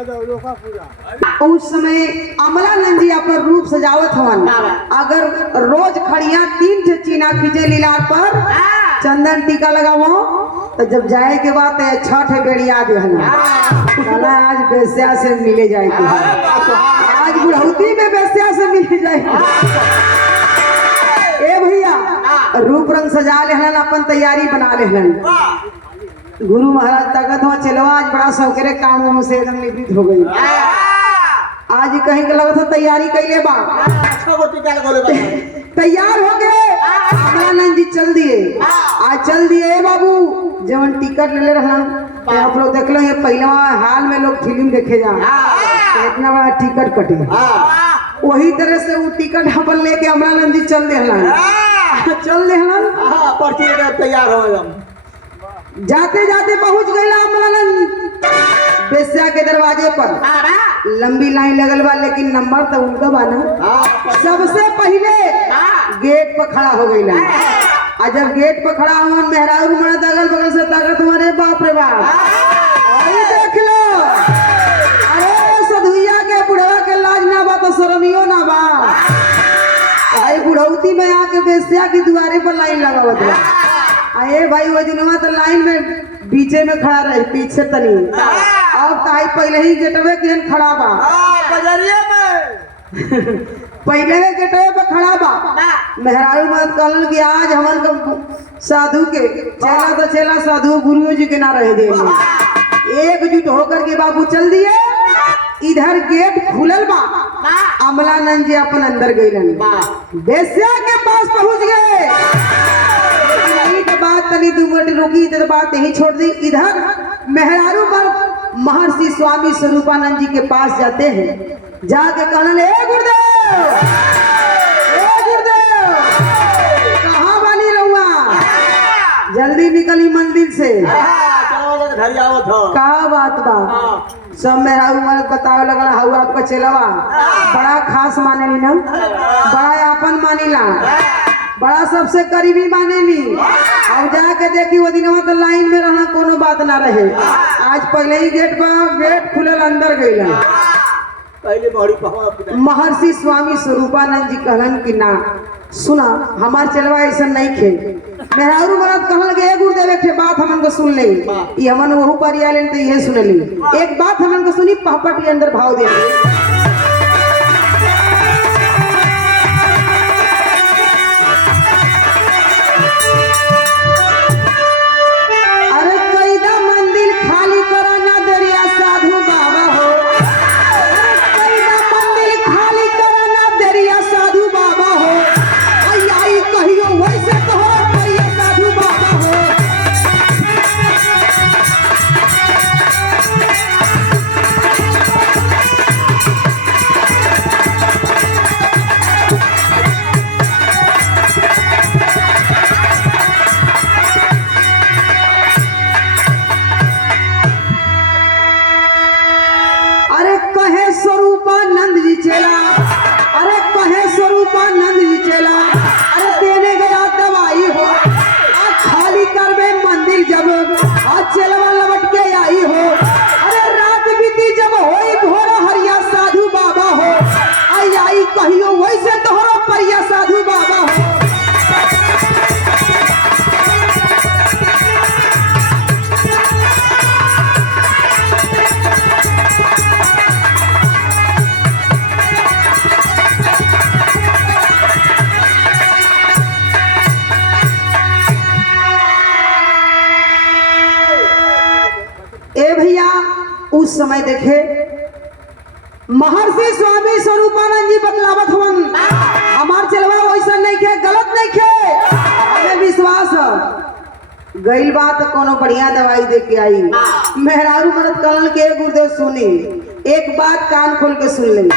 उस समय अमलानंद जी अपन रूप सजावत हवन। अगर रोज खड़िया 3 ठे चीना खींचे लीलार पर, चंदन टीका लगावो, तो जब जाए के बाद 6 ठे बेड़िया देहना, कहला आज बेस्या से मिले जाएगी, आज बुढ़ौती में बेस्या से मिले जाएगी। ए भैया रूप रंग सजा लेहलन, अपन तैयारी बना लेहलन। गुरु महाराज तकत हो चलो आज बड़ा सौकरे काम से एकदम निवृत्त हो गई। आज कहीं के लगत हो तैयारी कैले बा, तैयार हो गए। अमलानंद जी चल दिए, आज चल दिए बाबू। जवन टिकट ले रहन, आप लोग देख लो, ये पहला हाल में लोग फिल्म देखे जा, इतना बड़ा टिकट कटे, वही तरह से वो टिकट अपन लेके अमलानंद जी चल देहलन। चल देहलन, पर्ची लेकर तैयार हो गए। जाते जाते पहुंच गए अमलानंद बेस्या के दरवाजे पर। लंबी लाइन लगल बा, लेकिन नंबर तो उनका बा ना। सबसे पहले गेट पर खड़ा हो गई। और जब गेट पर खड़ा हुआ, मेहरारू मर्द अगल बगल से ताकत हमारे बाप रे बाप, अरे देख लो, अरे सधुइया के बुढ़वा के लाज ना बा तो शर्मियो ना बा। भाई बुढ़ौती में आके बेस्या की दुआरे पर लाइन लगावत बा। अरे भाई वो दिनवा तो लाइन में बीचे में खड़ा रहे, पीछे तनी। अब ताई पहले ही गेटवे के खड़ा बा, पहले ही गेटवे पे खड़ा बा। मेहरारू मत कहलन कि आज हमन का साधु के चेला तो चेला, साधु गुरुओं जी के ना रह दे। एकजुट होकर के बाबू चल दिए। इधर गेट खुलल बा, अमलानंद जी अपन अंदर गइलन, बेस्या के पास पहुंच गए। बात तनी 2 मिनट रुकी, तो बात यही छोड़ दी। इधर मेहरारू पर महर्षि स्वामी स्वरूपानंद जी के पास जाते हैं। जाके कहलन, ए गुरुदेव, ए गुरुदेव, कहाँ बानी रहुआ? जल्दी निकली मंदिर से, का बात बा? सब मेहरारू मर्द बतावे लगल, हाउ आपका चेलवा बड़ा खास माने ली ना, बड़ा अपन मानीला, बड़ा सबसे करीबी माने नी। अब जाके देखी वो दिनवा तो लाइन में रहना कोनो बात ना रहे। आज पहले ही गेट पर गेट खुलल, अंदर गइल। महर्षि स्वामी स्वरूपानंद जी कहलन कि ना सुना, हमार चलवा ऐसा नहीं खे। मेहरारू मरद कहल के गुरुदेव एक बात हमन को सुन ले, ये हमन वहू पर आले तो ये सुन ली। एक बात हमन को सुनी, पहपट के अंदर भाव दे। उस समय देखे महर्षि स्वामी स्वरूपानंद जी बतलावत हवन, हमार चलवा वैसा नहीं खे, गलत नहीं खे, हमें विश्वास है। गइल बात कोनो बढ़िया दवाई दे के आई। मेहरारू मरद कहलन के गुरुदेव सुनी, एक बात कान खोल के सुन ले।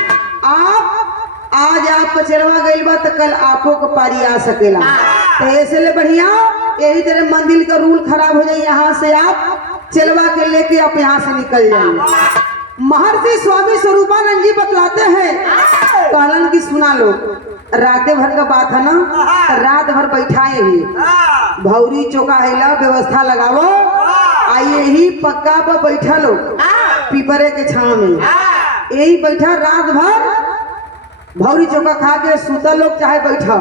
आप आज आप चलवा गइल बा तो कल आपो को पारी आ सकेला, तो ऐसे ले बढ़िया यही तरह मंदिर का रूल खराब हो जाए, यहाँ से आप चलवा के लेके आप यहाँ से निकल जाएंगे। महर्षि स्वामी स्वरूपानंद जी बतलाते हैं, कहलन की सुना लो, राते भर का बात है ना, रात भर बैठाए ही भौरी चौका हिला व्यवस्था लगाओ, आइए ही पक्का पर बैठा लो, पीपरे के छाव में यही बैठा रात भर भौरी चोखा खा के सुतल लोग चाहे बैठा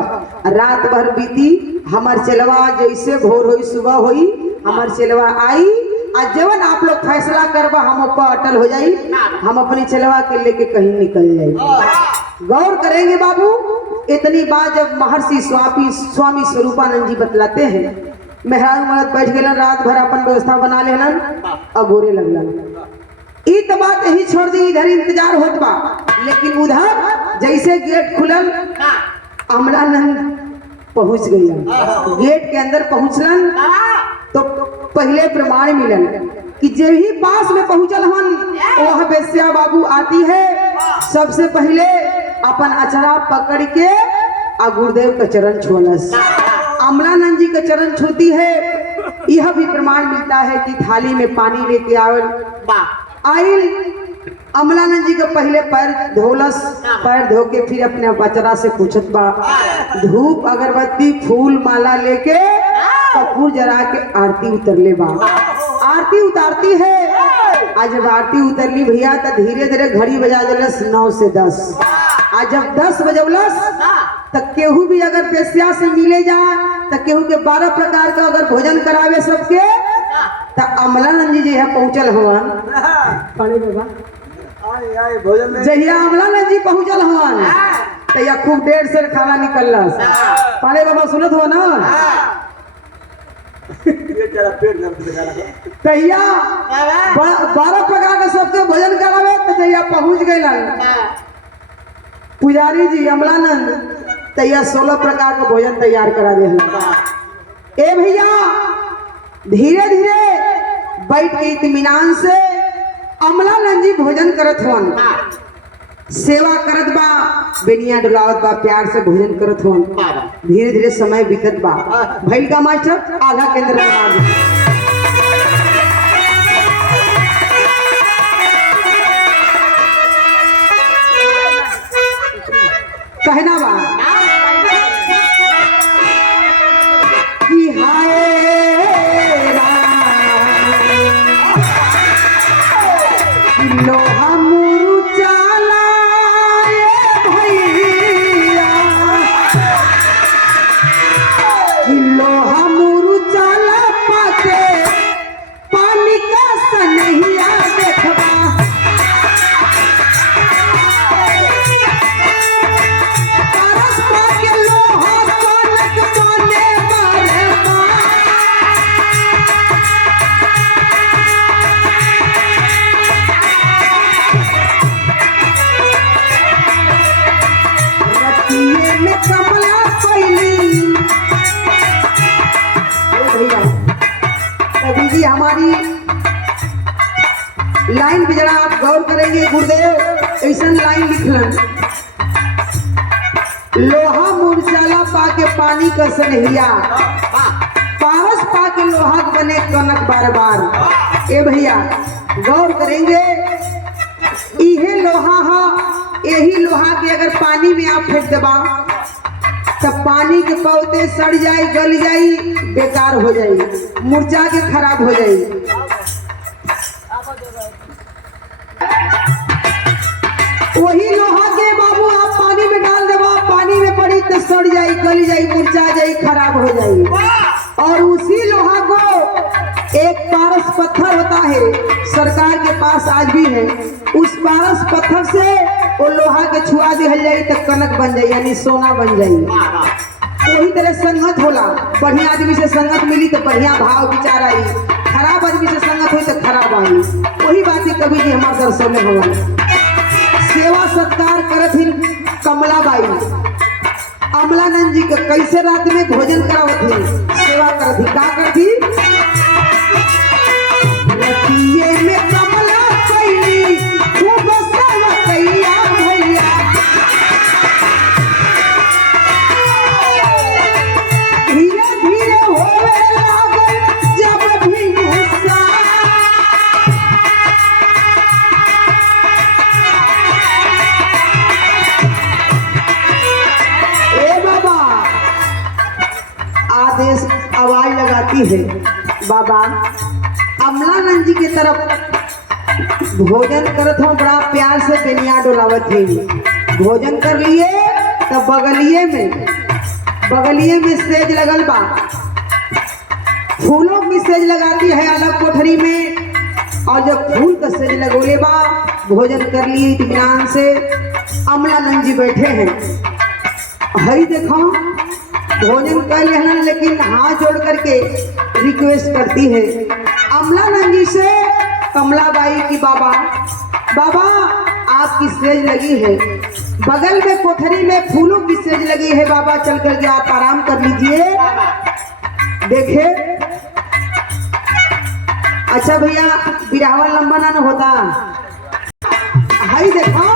रात भर बीती हमार चलवा जैसे भोर हुई सुबह हुई हमार चलवा आई आज जवन आप लोग फैसला करवा हम ऊपर अटल हो जाई हम अपनी चलवा के लेके कहीं निकल जाए। गौर करेंगे बाबू इतनी बात जब महर्षि स्वामी स्वरूपानंद जी बतलाते हैं मेहरारू मरद बैठ गए रात भर अपन व्यवस्था बना लेलन अगोरे लगलन ई तो बात यही छोड़ दी इधर इंतजार होत बा लेकिन उधर जैसे गेट खुलल अमलानंद पहुंच गई गेट के अंदर पहुंचलन तो पहले प्रमाण मिलन कि जे ही पास में पहुंचल हन वह बेस्या बाबू आती है सबसे पहले अपन अचरा पकड़ के आ गुरुदेव का चरण छुअलस अमलानंद जी का चरण छूती है। यह भी प्रमाण मिलता है कि थाली में पानी लेके आयल अमलानंद जी का पहले पैर धोलस पैर धो के फिर अपने बचरा से पूछत बा धूप अगरबत्ती फूल माला लेके कपूर जरा के आरती उतरले बा आरती उतारती है आज जब आरती उतरली भैया तो धीरे धीरे घड़ी बजा दिलस 9 से 10 आज जब 10 बजौलस तब केहू भी अगर बेस्या से मिले जा तो केहू के 12 प्रकार का अगर भोजन करावे सबके तो अमलानंद जी यहाँ पहुंचल हवन जहिया अमलानंद जी पहुंचल हवन तैया खूब देर से खाना निकलस पाले बाबा सुनत हो ना तैया 12 प्रकार का सबके भोजन करावे तो जहिया पहुंच गए पुजारी जी अमलानंद तैया 16 प्रकार का भोजन तैयार करा दे ए भैया धीरे धीरे बैठ के इत्मीनान से अमलानंद जी भोजन करत हवन सेवा करत बा बेनिया डुलावत बा प्यार से भोजन करत हवन धीरे धीरे समय बीतत बा भैल का मास्टर आधा केंद्र कहना बा कि हाय लोहा मुरझाला भैया लोहा मुरझाला पाके पानी का सनहिया देखबा तरस पाके लोहा कनक बने मारे में कमला पहली कवि जी हमारी लाइन पे जरा आप गौर करेंगे गुरुदेव ऐसा लाइन लिखलन लोहा मुरझाला पाके पानी का सनहिया पारस पाके लोहा बने कनक बार बार ए भैया गौर करेंगे इहे लोहा हा यही लोहा के अगर पानी में आप फेंक देबा तब पानी के पौधे सड़ जाए गल जाई बेकार हो जाए मुरझा के खराब हो जाए वही लोहा के बाबू आप पानी में डाल देबा पानी में पड़ी तो सड़ जाए गल जाए मुरझा जाए खराब हो जाए और उसी लोहा को एक पारस पत्थर होता है सरकार के पास आज भी है उस पारस पत्थर से वो लोहा के छुआ दिहल जाई तो कनक बन जाई यानी सोना बन जाई वही तरह संगत होला बढ़िया आदमी से संगत मिली तो बढ़िया भाव विचार आई खराब आदमी से संगत हुई तो खराब आई वही बातें कभी जी हमारे दर्शन में होला सेवा सत्कार करत ही कमलाबाई अमलानंद जी के कैसे रात में भोजन करावत ही सेवा करत ही का करती रतिये में कमला कैली खूब सेवा कैया भैया धीरे धीरे होवे लागल जब भी गुस्सा ए बाबा आदेश आवाज लगाती है बाबा अमलानंद जी की तरफ भोजन करत हूँ बड़ा प्यार से बेनिया डोलावत ही। भोजन कर लिए तब बगलिए में सेज लगल बा। फूलों की सेज लगाती है अलग कोठरी में, और जब फूल का सेज लगोले बा भोजन कर लिए इत्मीनान से। अमलानंद जी बैठे हैं, हई देखो भोजन कर लेना, लेकिन हाथ जोड़ करके रिक्वेस्ट करती है अमलानंद जी से कमलाबाई की, बाबा आपकी सेज लगी है, बगल में कोठरी में फूलों की सेज लगी है, बाबा चल करके आप आराम कर लीजिए। देखे अच्छा भैया बिरावा लंबा ना होता। हाई देखो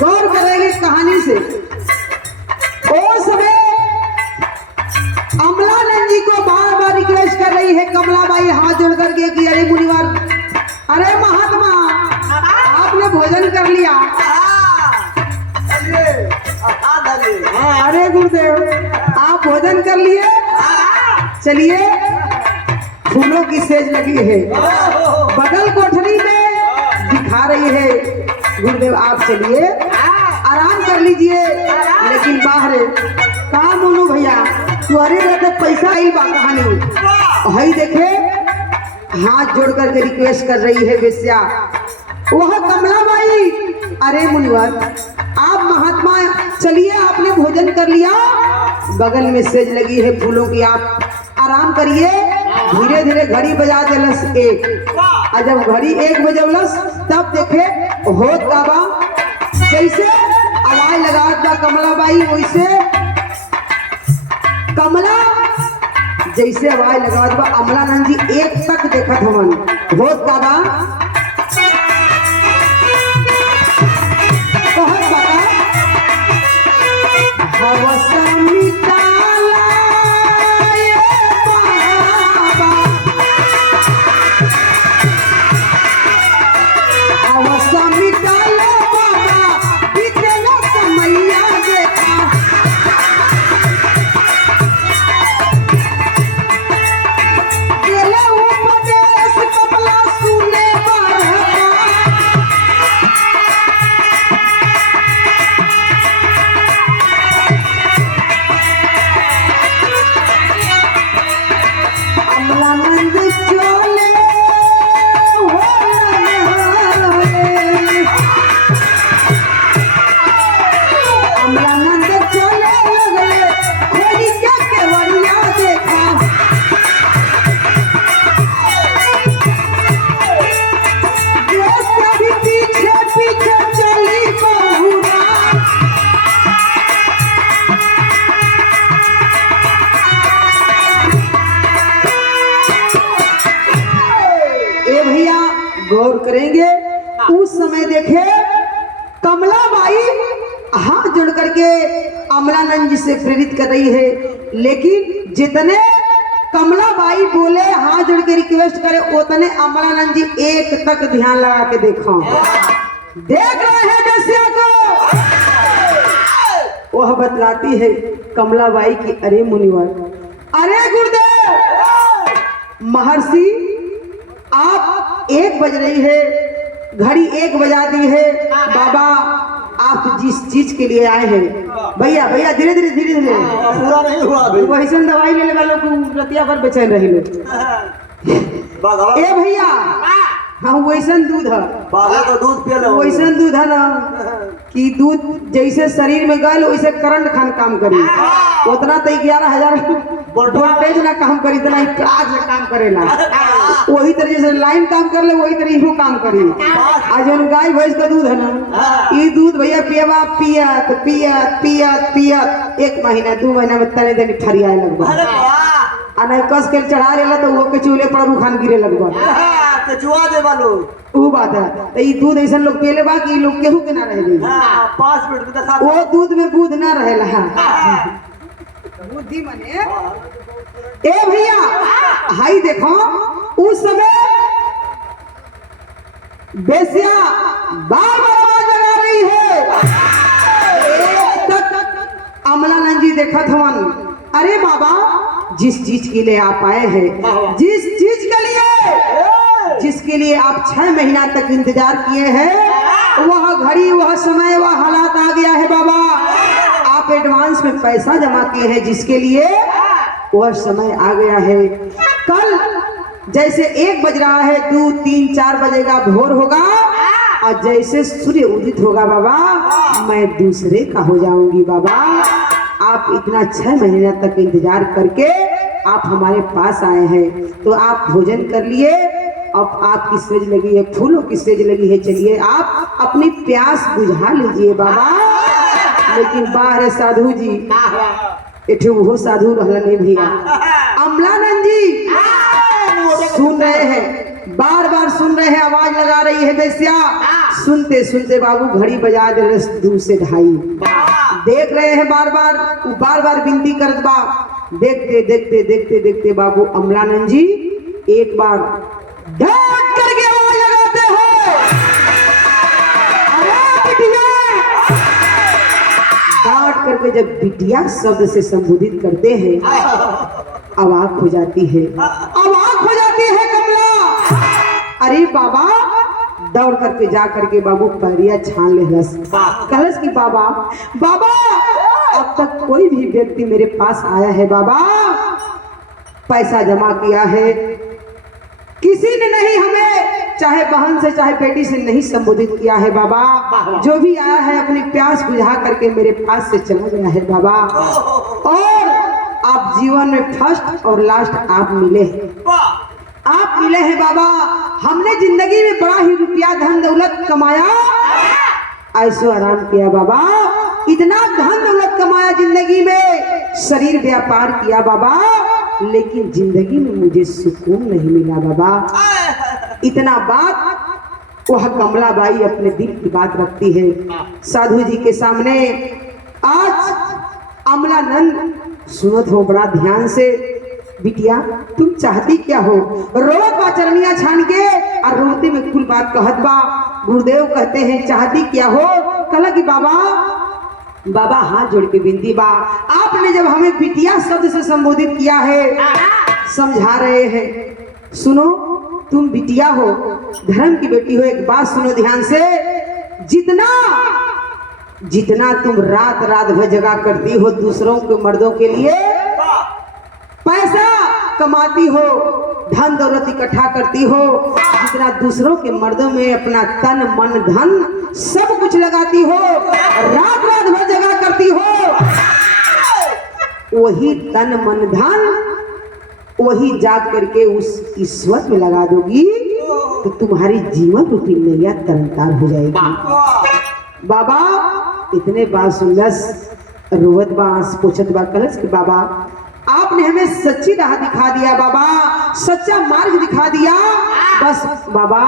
गौर करेंगे कहानी से। उस समय अमलानंद जी को बार बार रिक्वेस्ट कर रही है कमलाबाई हाथ जोड़ करके कि अरे मुनिवर, अरे महात्मा आपने भोजन कर लिया। अरे गुरुदेव आप भोजन कर लिए, चलिए फूलों की सेज लगी है बगल कोठरी में दिखा रही है, गुरुदेव आप चलिए आराम कर लीजिए। लेकिन बाहर कहा मोनू भैया तुम्हारे रहते पैसा आई बा कहानी। हई देखे हाथ जोड़ करके रिक्वेस्ट कर रही है वेश्या, वह कमलाबाई। अरे मुनिवर आप महात्मा चलिए आपने भोजन कर लिया, बगल में सेज लगी है फूलों की, आप आराम करिए। धीरे धीरे घड़ी बजा देलस 1, और जब घड़ी 1 बजौलस तब देखे होत बाबा जैसे आवाज लगावत बा कमलाबाई, वैसे कमला जैसे आवाज लगावत बा अमलानंद जी 1 तक देखत हमन। होत बाबा कहत बाबा हवस मिटाला ये बाबा, हवस मिटाला बाबा बीतेला समैया देखा। गेले उपदेश कमला सुने बारहा, अमलानंद चले अमलानंद चले लगले खोली क्या केवड़िया देखा। वेश्या भी पीछे पीछे चली बहुरा, ए भैया गौर करेंगे उस समय देखे कमलाबाई हाथ जोड़ करके अमलानंद जी से प्रेरित कर रही है, लेकिन जितने कमलाबाई बोले हाथ जोड़ के रिक्वेस्ट करे उतने अमलानंद जी 1 तक ध्यान लगा के देखो, देख रहे हैं वेश्या को। वह बतलाती है कमलाबाई की अरे मुनिवर, अरे गुरुदेव महर्षि आप 1 बज रही है, घड़ी 1 बजा दी है, बाबा आप जिस चीज के लिए आए हैं भैया धीरे धीरे पूरा नहीं हुआ अभी। वैसे दवाई लेने वालों को रतिया पर बेचैन रही लोग। ए भैया हाँ वैसन दूध है, बाबा को दूध पिया लो। वैसन दूध है ना कि दूध जैसे शरीर में गल वैसे करंट खान काम करी, उतना तो 11,000 वोल्टेज ना काम करी, इतना ही प्लाग से काम करेला। वही तरह से लाइन काम कर ले वही तरह इहो काम करी। आज जन गाय भैंस का दूध है ना, ये दूध भैया पियवा पियत पियत पियत पियत 1 महीना 2 महीना में तने देख ठरियाए लगभग, आ नहीं कस के चढ़ा लेला तो वो के चूल्हे पर खान गिरे लगभग, तो जुआ दे वालो वो बात है। तो ये दूध ऐसा लोग पीले बा कि लोग केहू के ना रहे, 5 मिनट में देखा वो दूध में दूध ना रहेला बुद्धि मने। ए भैया हाई देखो उस समय बेसिया बार बार आवाज लगा रही है, तक अमलानंद जी देखा था। अरे बाबा जिस चीज के लिए आप आए हैं, जिस चीज के लिए जिसके लिए आप 6 महीना तक इंतजार किए हैं, वह घड़ी, वह समय, वह हालात आ गया है बाबा। आप एडवांस में पैसा जमा किए हैं, जिसके लिए वह समय आ गया है। कल जैसे 1 बज रहा है, 2, 3, 4 बजेगा, भोर होगा, और जैसे सूर्य उदित होगा बाबा, मैं दूसरे का हो जाऊंगी बाबा। आप इतना 6 महीना तक इंतजार करके आप हमारे पास आए हैं, तो आप भोजन कर लिए। अब आपकी सेज लगी है, फूलों की सेज लगी है, चलिए आप अपनी प्यास बुझा लीजिए बाबा। लेकिन बाहर साधु जी, एठो वो साधु रहने भैया, अमलानंद जी सुन रहे हैं, बार बार सुन रहे हैं, आवाज लगा रही है बेस्या। सुनते सुनते बाबू घड़ी बजा दे रहे 2 से 2:30। देख रहे हैं बार बार विनती करत बा। देखते देखते देखते देखते बाबू अमलानंद जी एक बार डांट करके आवाज लगाते हो, अरे बिटिया। डांट करके जब बिटिया शब्द से संबोधित करते हैं, अवाक हो जाती है, अवाक हो जाती है कमला। अरे बाबा, दौड़ करके जा करके बाबू पैरिया छान ले हलस, कहलस कि बाबा बाबा, अब तक कोई भी व्यक्ति मेरे पास आया है बाबा, पैसा जमा किया है, किसी ने नहीं हमें चाहे बहन से चाहे बेटी से नहीं संबोधित किया है बाबा। जो भी आया है अपनी प्यास बुझा करके मेरे पास से चला गया है बाबा। और आप जीवन में फर्स्ट और लास्ट आप मिले हैं, आप मिले हैं बाबा। हमने जिंदगी में बड़ा ही रुपया धन दौलत कमाया, ऐसो आराम किया बाबा, इतना धन दौलत कमाया जिंदगी में, शरीर व्यापार किया बाबा, लेकिन जिंदगी में मुझे सुकून नहीं मिला बाबा। इतना बात वह कमला बाई अपने दिल की बात रखती है साधु जी के सामने। आज अमलानंद सुनत हो बड़ा ध्यान से, बिटिया तुम चाहती क्या हो? रोत बा चरनिया छान के और रोते में कुल बात कहत बा। गुरुदेव कहते हैं चाहती क्या हो? कहा कि बाबा हाथ जोड़ के विनती बा, आपने जब हमें बिटिया शब्द से संबोधित किया है, समझा रहे हैं, सुनो तुम बिटिया हो, धर्म की बेटी हो। एक बात सुनो ध्यान से, जितना तुम रात रात भर जगा करती हो दूसरों के मर्दों के लिए, पैसा कमाती हो, धन दौलत इकट्ठा करती हो, जितना दूसरों के मर्दों में अपना तन मन धन सब कुछ लगाती हो, रात रात भर जगा करती हो, वही तन मन धन वही जाग करके उस ईश्वर में लगा दोगी तो तुम्हारी जीवन रूपी नैया तरनतार हो जाएगी। बाबा इतने बात सुनलस, रोवत बास पूछत बा, कलस कि बाबा आपने हमें सच्ची राह दिखा दिया बाबा, सच्चा मार्ग दिखा दिया। बस बाबा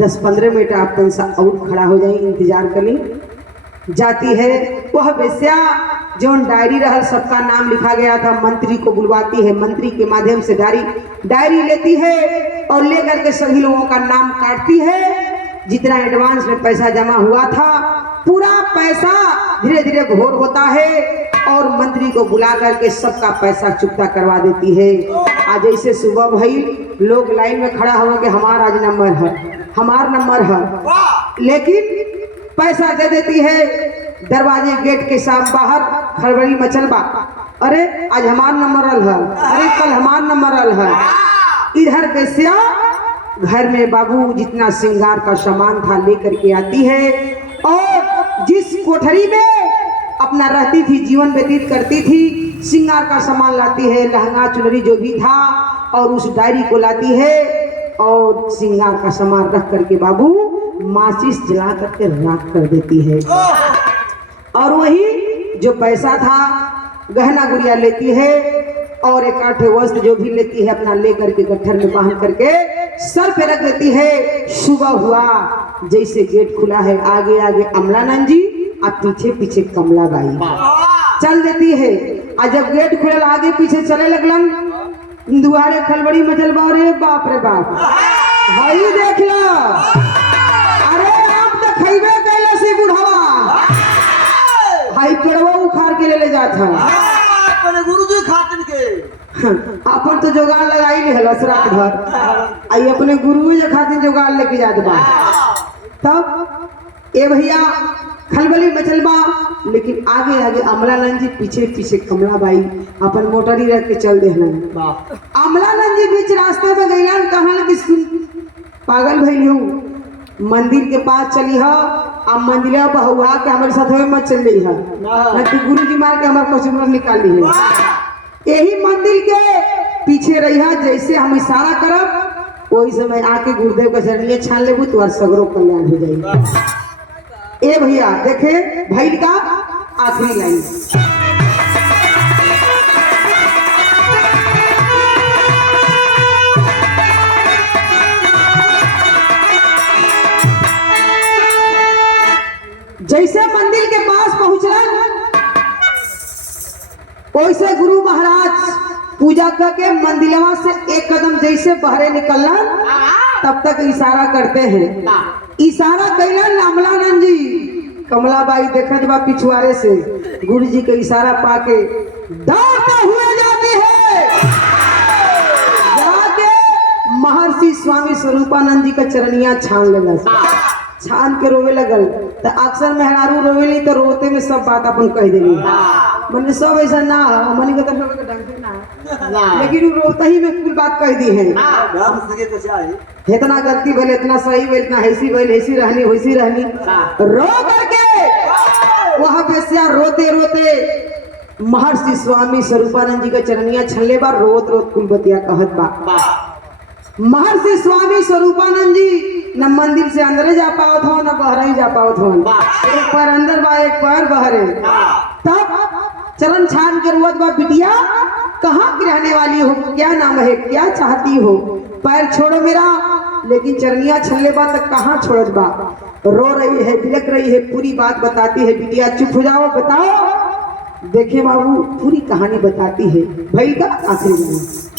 10-15 मिनट आप तनसा और खड़ा हो जाए, इंतजार करें। जाती है वह वेश्या, जो डायरी रहल सबका नाम लिखा गया था, मंत्री को बुलवाती है, मंत्री के माध्यम से डायरी लेती है और लेकर के सभी लोगों का नाम काटती है। जितना एडवांस में पैसा जमा हुआ था पूरा पैसा धीरे धीरे घोर होता है और मंत्री को बुला करके सबका पैसा चुकता करवा देती है। आज ऐसे सुबह भाई लोग लाइन में खड़ा हुआ कि हमारा आज नंबर है, हमारा नंबर है, लेकिन पैसा दे देती है। दरवाजे गेट के साथ बाहर खड़बड़ी मचल बा, अरे आज हमारा नंबर आल है, अरे कल हमारा नंबर आल है। इधर बेस्या घर में बाबू जितना श्रृंगार का सामान था लेकर के आती है और जिस कोठरी में अपना रहती थी, जीवन व्यतीत करती थी, श्रृंगार का सामान लाती है, लहंगा चुनरी जो भी था, और उस डायरी को लाती है और श्रृंगार का सामान रख करके बाबू माचिस जला करके राख कर देती है। और वही जो पैसा था गहना गुड़िया लेती है और एक आठे वस्त्र जो भी लेती है अपना लेकर के गट्ठर में बांध करके सर पे रख देती है। सुबह हुआ, जैसे गेट खुला है, आगे आगे अमलानंद जी और पीछे पीछे कमला बाई चल देती है। और जब गेट खुलल आगे पीछे चले लगलन, दुआरे खलबड़ी मचल बा, रे बाप रे बाप, भाई देख लो, अरे आप तो खैबे कैला से बुढ़ावा, भाई पेड़वा उखाड़ के ले जाता है, गुरु जी खातिन के अपन तो जुगाड़ लगाई ले हलस रात भर आई अपने गुरु जे खातिर जुगाड़ लेके जात बा। तब ए भैया खलबली मचल बा, लेकिन आगे आगे अमलानंद जी पीछे पीछे कमलाबाई अपन मोटरी रख के चल देहलन। अमलानंद जी बीच रास्ते में गईलन, कहल कि सुन पागल भइल हूँ, मंदिर के पास चली हो, अब मंदिर बहुआ के हमारे साथ में मत चल रही है, गुरु जी मार के हमारे कचूमर निकाली है। यही मंदिर के पीछे रही है, जैसे हम इशारा करब वही समय आके गुरुदेव का चरणिया छान लेबू तो सगरों कल्याण हो जाएगी। ए भैया देखे भैल का आखिरी लाइन, जैसे मंदिर के पास पहुंचल वैसे गुरु महाराज पूजा करके मंदिरवा से एक कदम जैसे बहरे निकलना तब तक इशारा करते हैं। इशारा कैलन अमलानंद जी, कमलाबाई देखत बा पिछुआरे से, गुरु जी के इशारा पाके दौड़ते हुए जाती है, जाके महर्षि स्वामी स्वरूपानंद जी का चरणिया छान लेला, छान के रोवे लगल। तो अक्सर मेहरारू रोवेली तो रोते में सब बात अपन कह देली, मैंने सब ऐसा ना है, मनी के तरफ के ढंग से ना, लेकिन वो रोता ही में कुल बात कह दी है। इतना गलती भले, इतना सही भले, इतना ऐसी भले, ऐसी रहनी वैसी रहनी, रो करके वह बेसिया रोते रोते महर्षि स्वामी स्वरूपानंद जी का चरणिया छल्ले बार रोत रोत कुलबतिया कहत बा। महर्षि स्वामी स्वरूपानंद जी न मंदिर से अंदर जा पावत हो न बाहर ही जा पावत हो, एक पैर अंदर बा एक पैर बाहर। तब चरण छान के रोत बा, बिटिया कहाँ की रहने वाली हो, क्या नाम है, क्या चाहती हो, पैर छोड़ो मेरा, लेकिन चरनिया छल्ले बा तक कहाँ छोड़त बा, रो रही है, बिलक रही है, पूरी बात बताती है। बिटिया चुप हो जाओ, बताओ। देखे बाबू पूरी कहानी बताती है। भाई का आखिरी लाइन,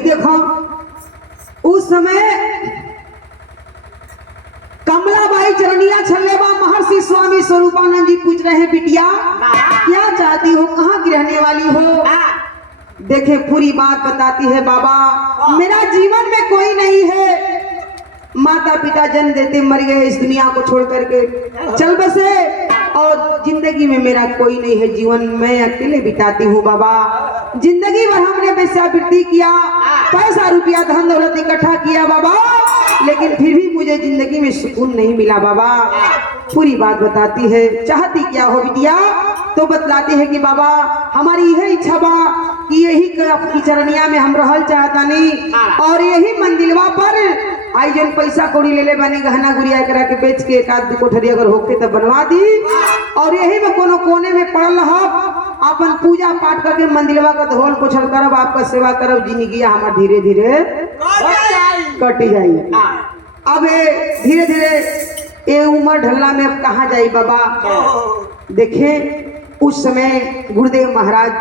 देखो उस समय कमलाबाई चरणिया छल्लेबा महर्षि स्वामी स्वरूपानंद जी पूछ रहे हैं, बिटिया क्या चाहती हो, कहाँ की रहने वाली हो। देखे पूरी बात बताती है, बाबा मेरा जीवन में कोई नहीं है, माता पिता जन्म देते मर गए, इस दुनिया को छोड़ करके चल बसे, और जिंदगी में मेरा कोई नहीं है, जीवन मैं अकेले बिताती हूँ बाबा। जिंदगी भर हमने वेश्यावृत्ति किया, पैसा रुपया धन दौलत इकट्ठा किया बाबा, लेकिन फिर भी मुझे जिंदगी में सुकून नहीं मिला बाबा। पूरी बात बताती है, चाहती क्या हो बिटिया, तो बतलाती है कि बाबा हमारी यह इच्छा बा कि यही की चरनिया में हम रहल चाहता नहीं, और यही मंदिरवा पर आई जन पैसा कौड़ी ले ले बनी, गहना गुड़िया करा के बेच के एक आध दो कोठरी अगर होके तो बनवा दी, और यही में कोनो कोने में पड़ल रहब, अपन पूजा पाठ करके मंदिरवा का धोल पोछल करब, आपका सेवा करब, जिंदगी हमार धीरे धीरे कट जाई। अब धीरे धीरे ये उम्र ढलना में अब कहाँ जाई बाबा। देखे उस समय गुरुदेव महाराज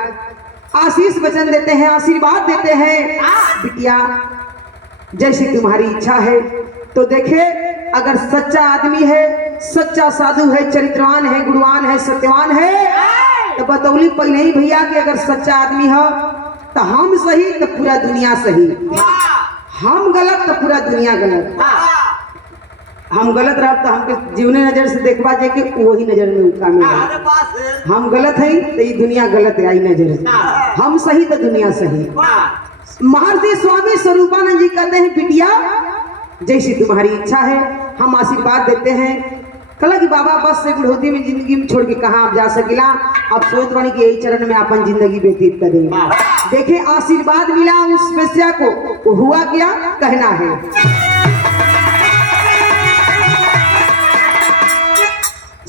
आशीष वचन देते हैं, आशीर्वाद देते हैं, बिटिया जैसे तुम्हारी इच्छा है। तो देखे अगर सच्चा आदमी है, सच्चा साधु है, चरित्रवान है, गुणवान है, सत्यवान है, तो बतौली पहले ही भैया कि अगर सच्चा आदमी है तो हम सही तो पूरा दुनिया सही, हम गलत तो पूरा दुनिया गलत। हम गलत रह तो हमके जीवने नजर से देखबा जे कि वही नजर में उठा में हम गलत है तो ये दुनिया गलत है, आई नजर से हम सही तो दुनिया सही। महर्षि स्वामी स्वरूपानंद जी कहते हैं, बिटिया जैसी तुम्हारी इच्छा है, हम आशीर्वाद देते हैं, कहला कि बाबा बस से बुढ़ौती में जिंदगी में छोड़ के कहाँ आप जा सकिला। अब सोच बनी कि यही चरण में अपन जिंदगी व्यतीत कर देंगे। देखे आशीर्वाद मिला उस वेश्या को, हुआ क्या कहना है।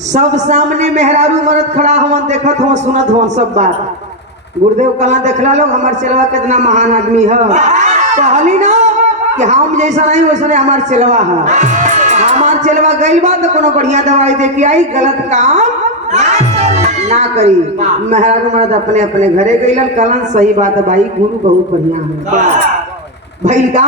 सब सामने मेहरारू मरद खड़ा हवन, देखत हो सुनत हो सब बात। गुरुदेव कला देखला लोग हमार चलवा कितना महान आदमी है। कहली ना कि हम जैसा नहीं वैसा हमार चलवा है। हमार चलवा गई बा तो कोनो बढ़िया दवाई दे के आई, गलत काम ना करी। मेहरारू मर्द अपने अपने घरे गईलन, कलन सही बात है भाई, गुरु बहुत बढ़िया है भाई का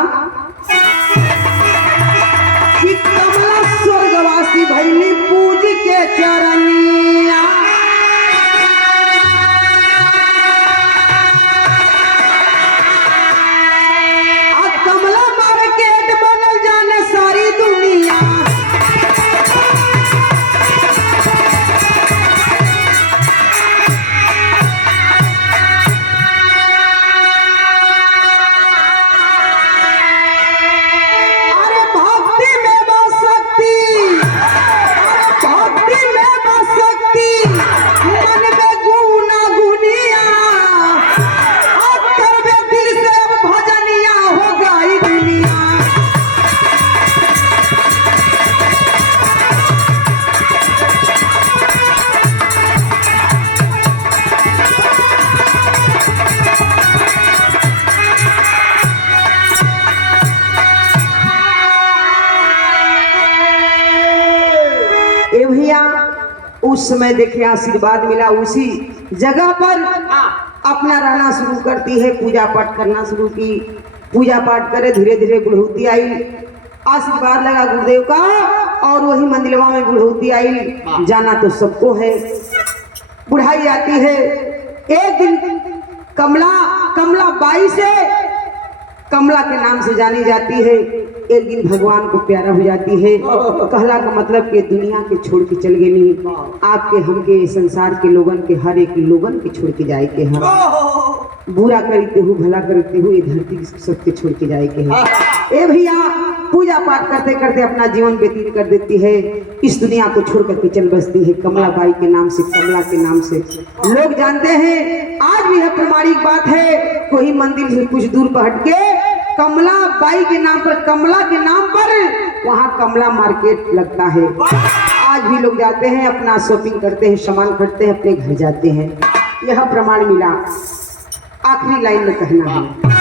कि कमला स्वर्गवासी भैली पूज के चरनिया। कमला मार्केट बनल जाने सारी दुनिया। भैया उस समय देखे आशीर्वाद मिला, उसी जगह पर अपना रहना शुरू करती है, पूजा पाठ करना शुरू की। पूजा पाठ करे, धीरे धीरे बुढ़ौती आई, आशीर्वाद लगा गुरुदेव का और वही मंदिरवा में बुढ़ौती आई। जाना तो सबको है, बुढ़ाई आती है। एक दिन कमला बाई से कमला के नाम से जानी जाती है। एक दिन भगवान को प्यारा हो जाती है। कहला का मतलब के दुनिया के छोड़ के चल गए नहीं, आपके हमके संसार के लोगन के हर एक लोगन के छोड़ के जाए के हम बुरा करते हुए भला करते हुए धरती सबके छोड़ के जाए के हैं। ए भैया पूजा पाठ करते करते अपना जीवन व्यतीत कर देती है, इस दुनिया को छोड़ करके चल बसती है कमला बाई के नाम से, कमला के नाम से। लोग जानते हैं, आज भी है प्रमाणिक बात है। कोई मंदिर से कुछ दूर पर हट के कमला बाई के नाम पर, कमला के नाम पर वहाँ कमला मार्केट लगता है। आज भी लोग जाते हैं, अपना शॉपिंग करते हैं, सामान खरीदते हैं, अपने घर जाते हैं। यह प्रमाण मिला। आखिरी लाइन में कहना है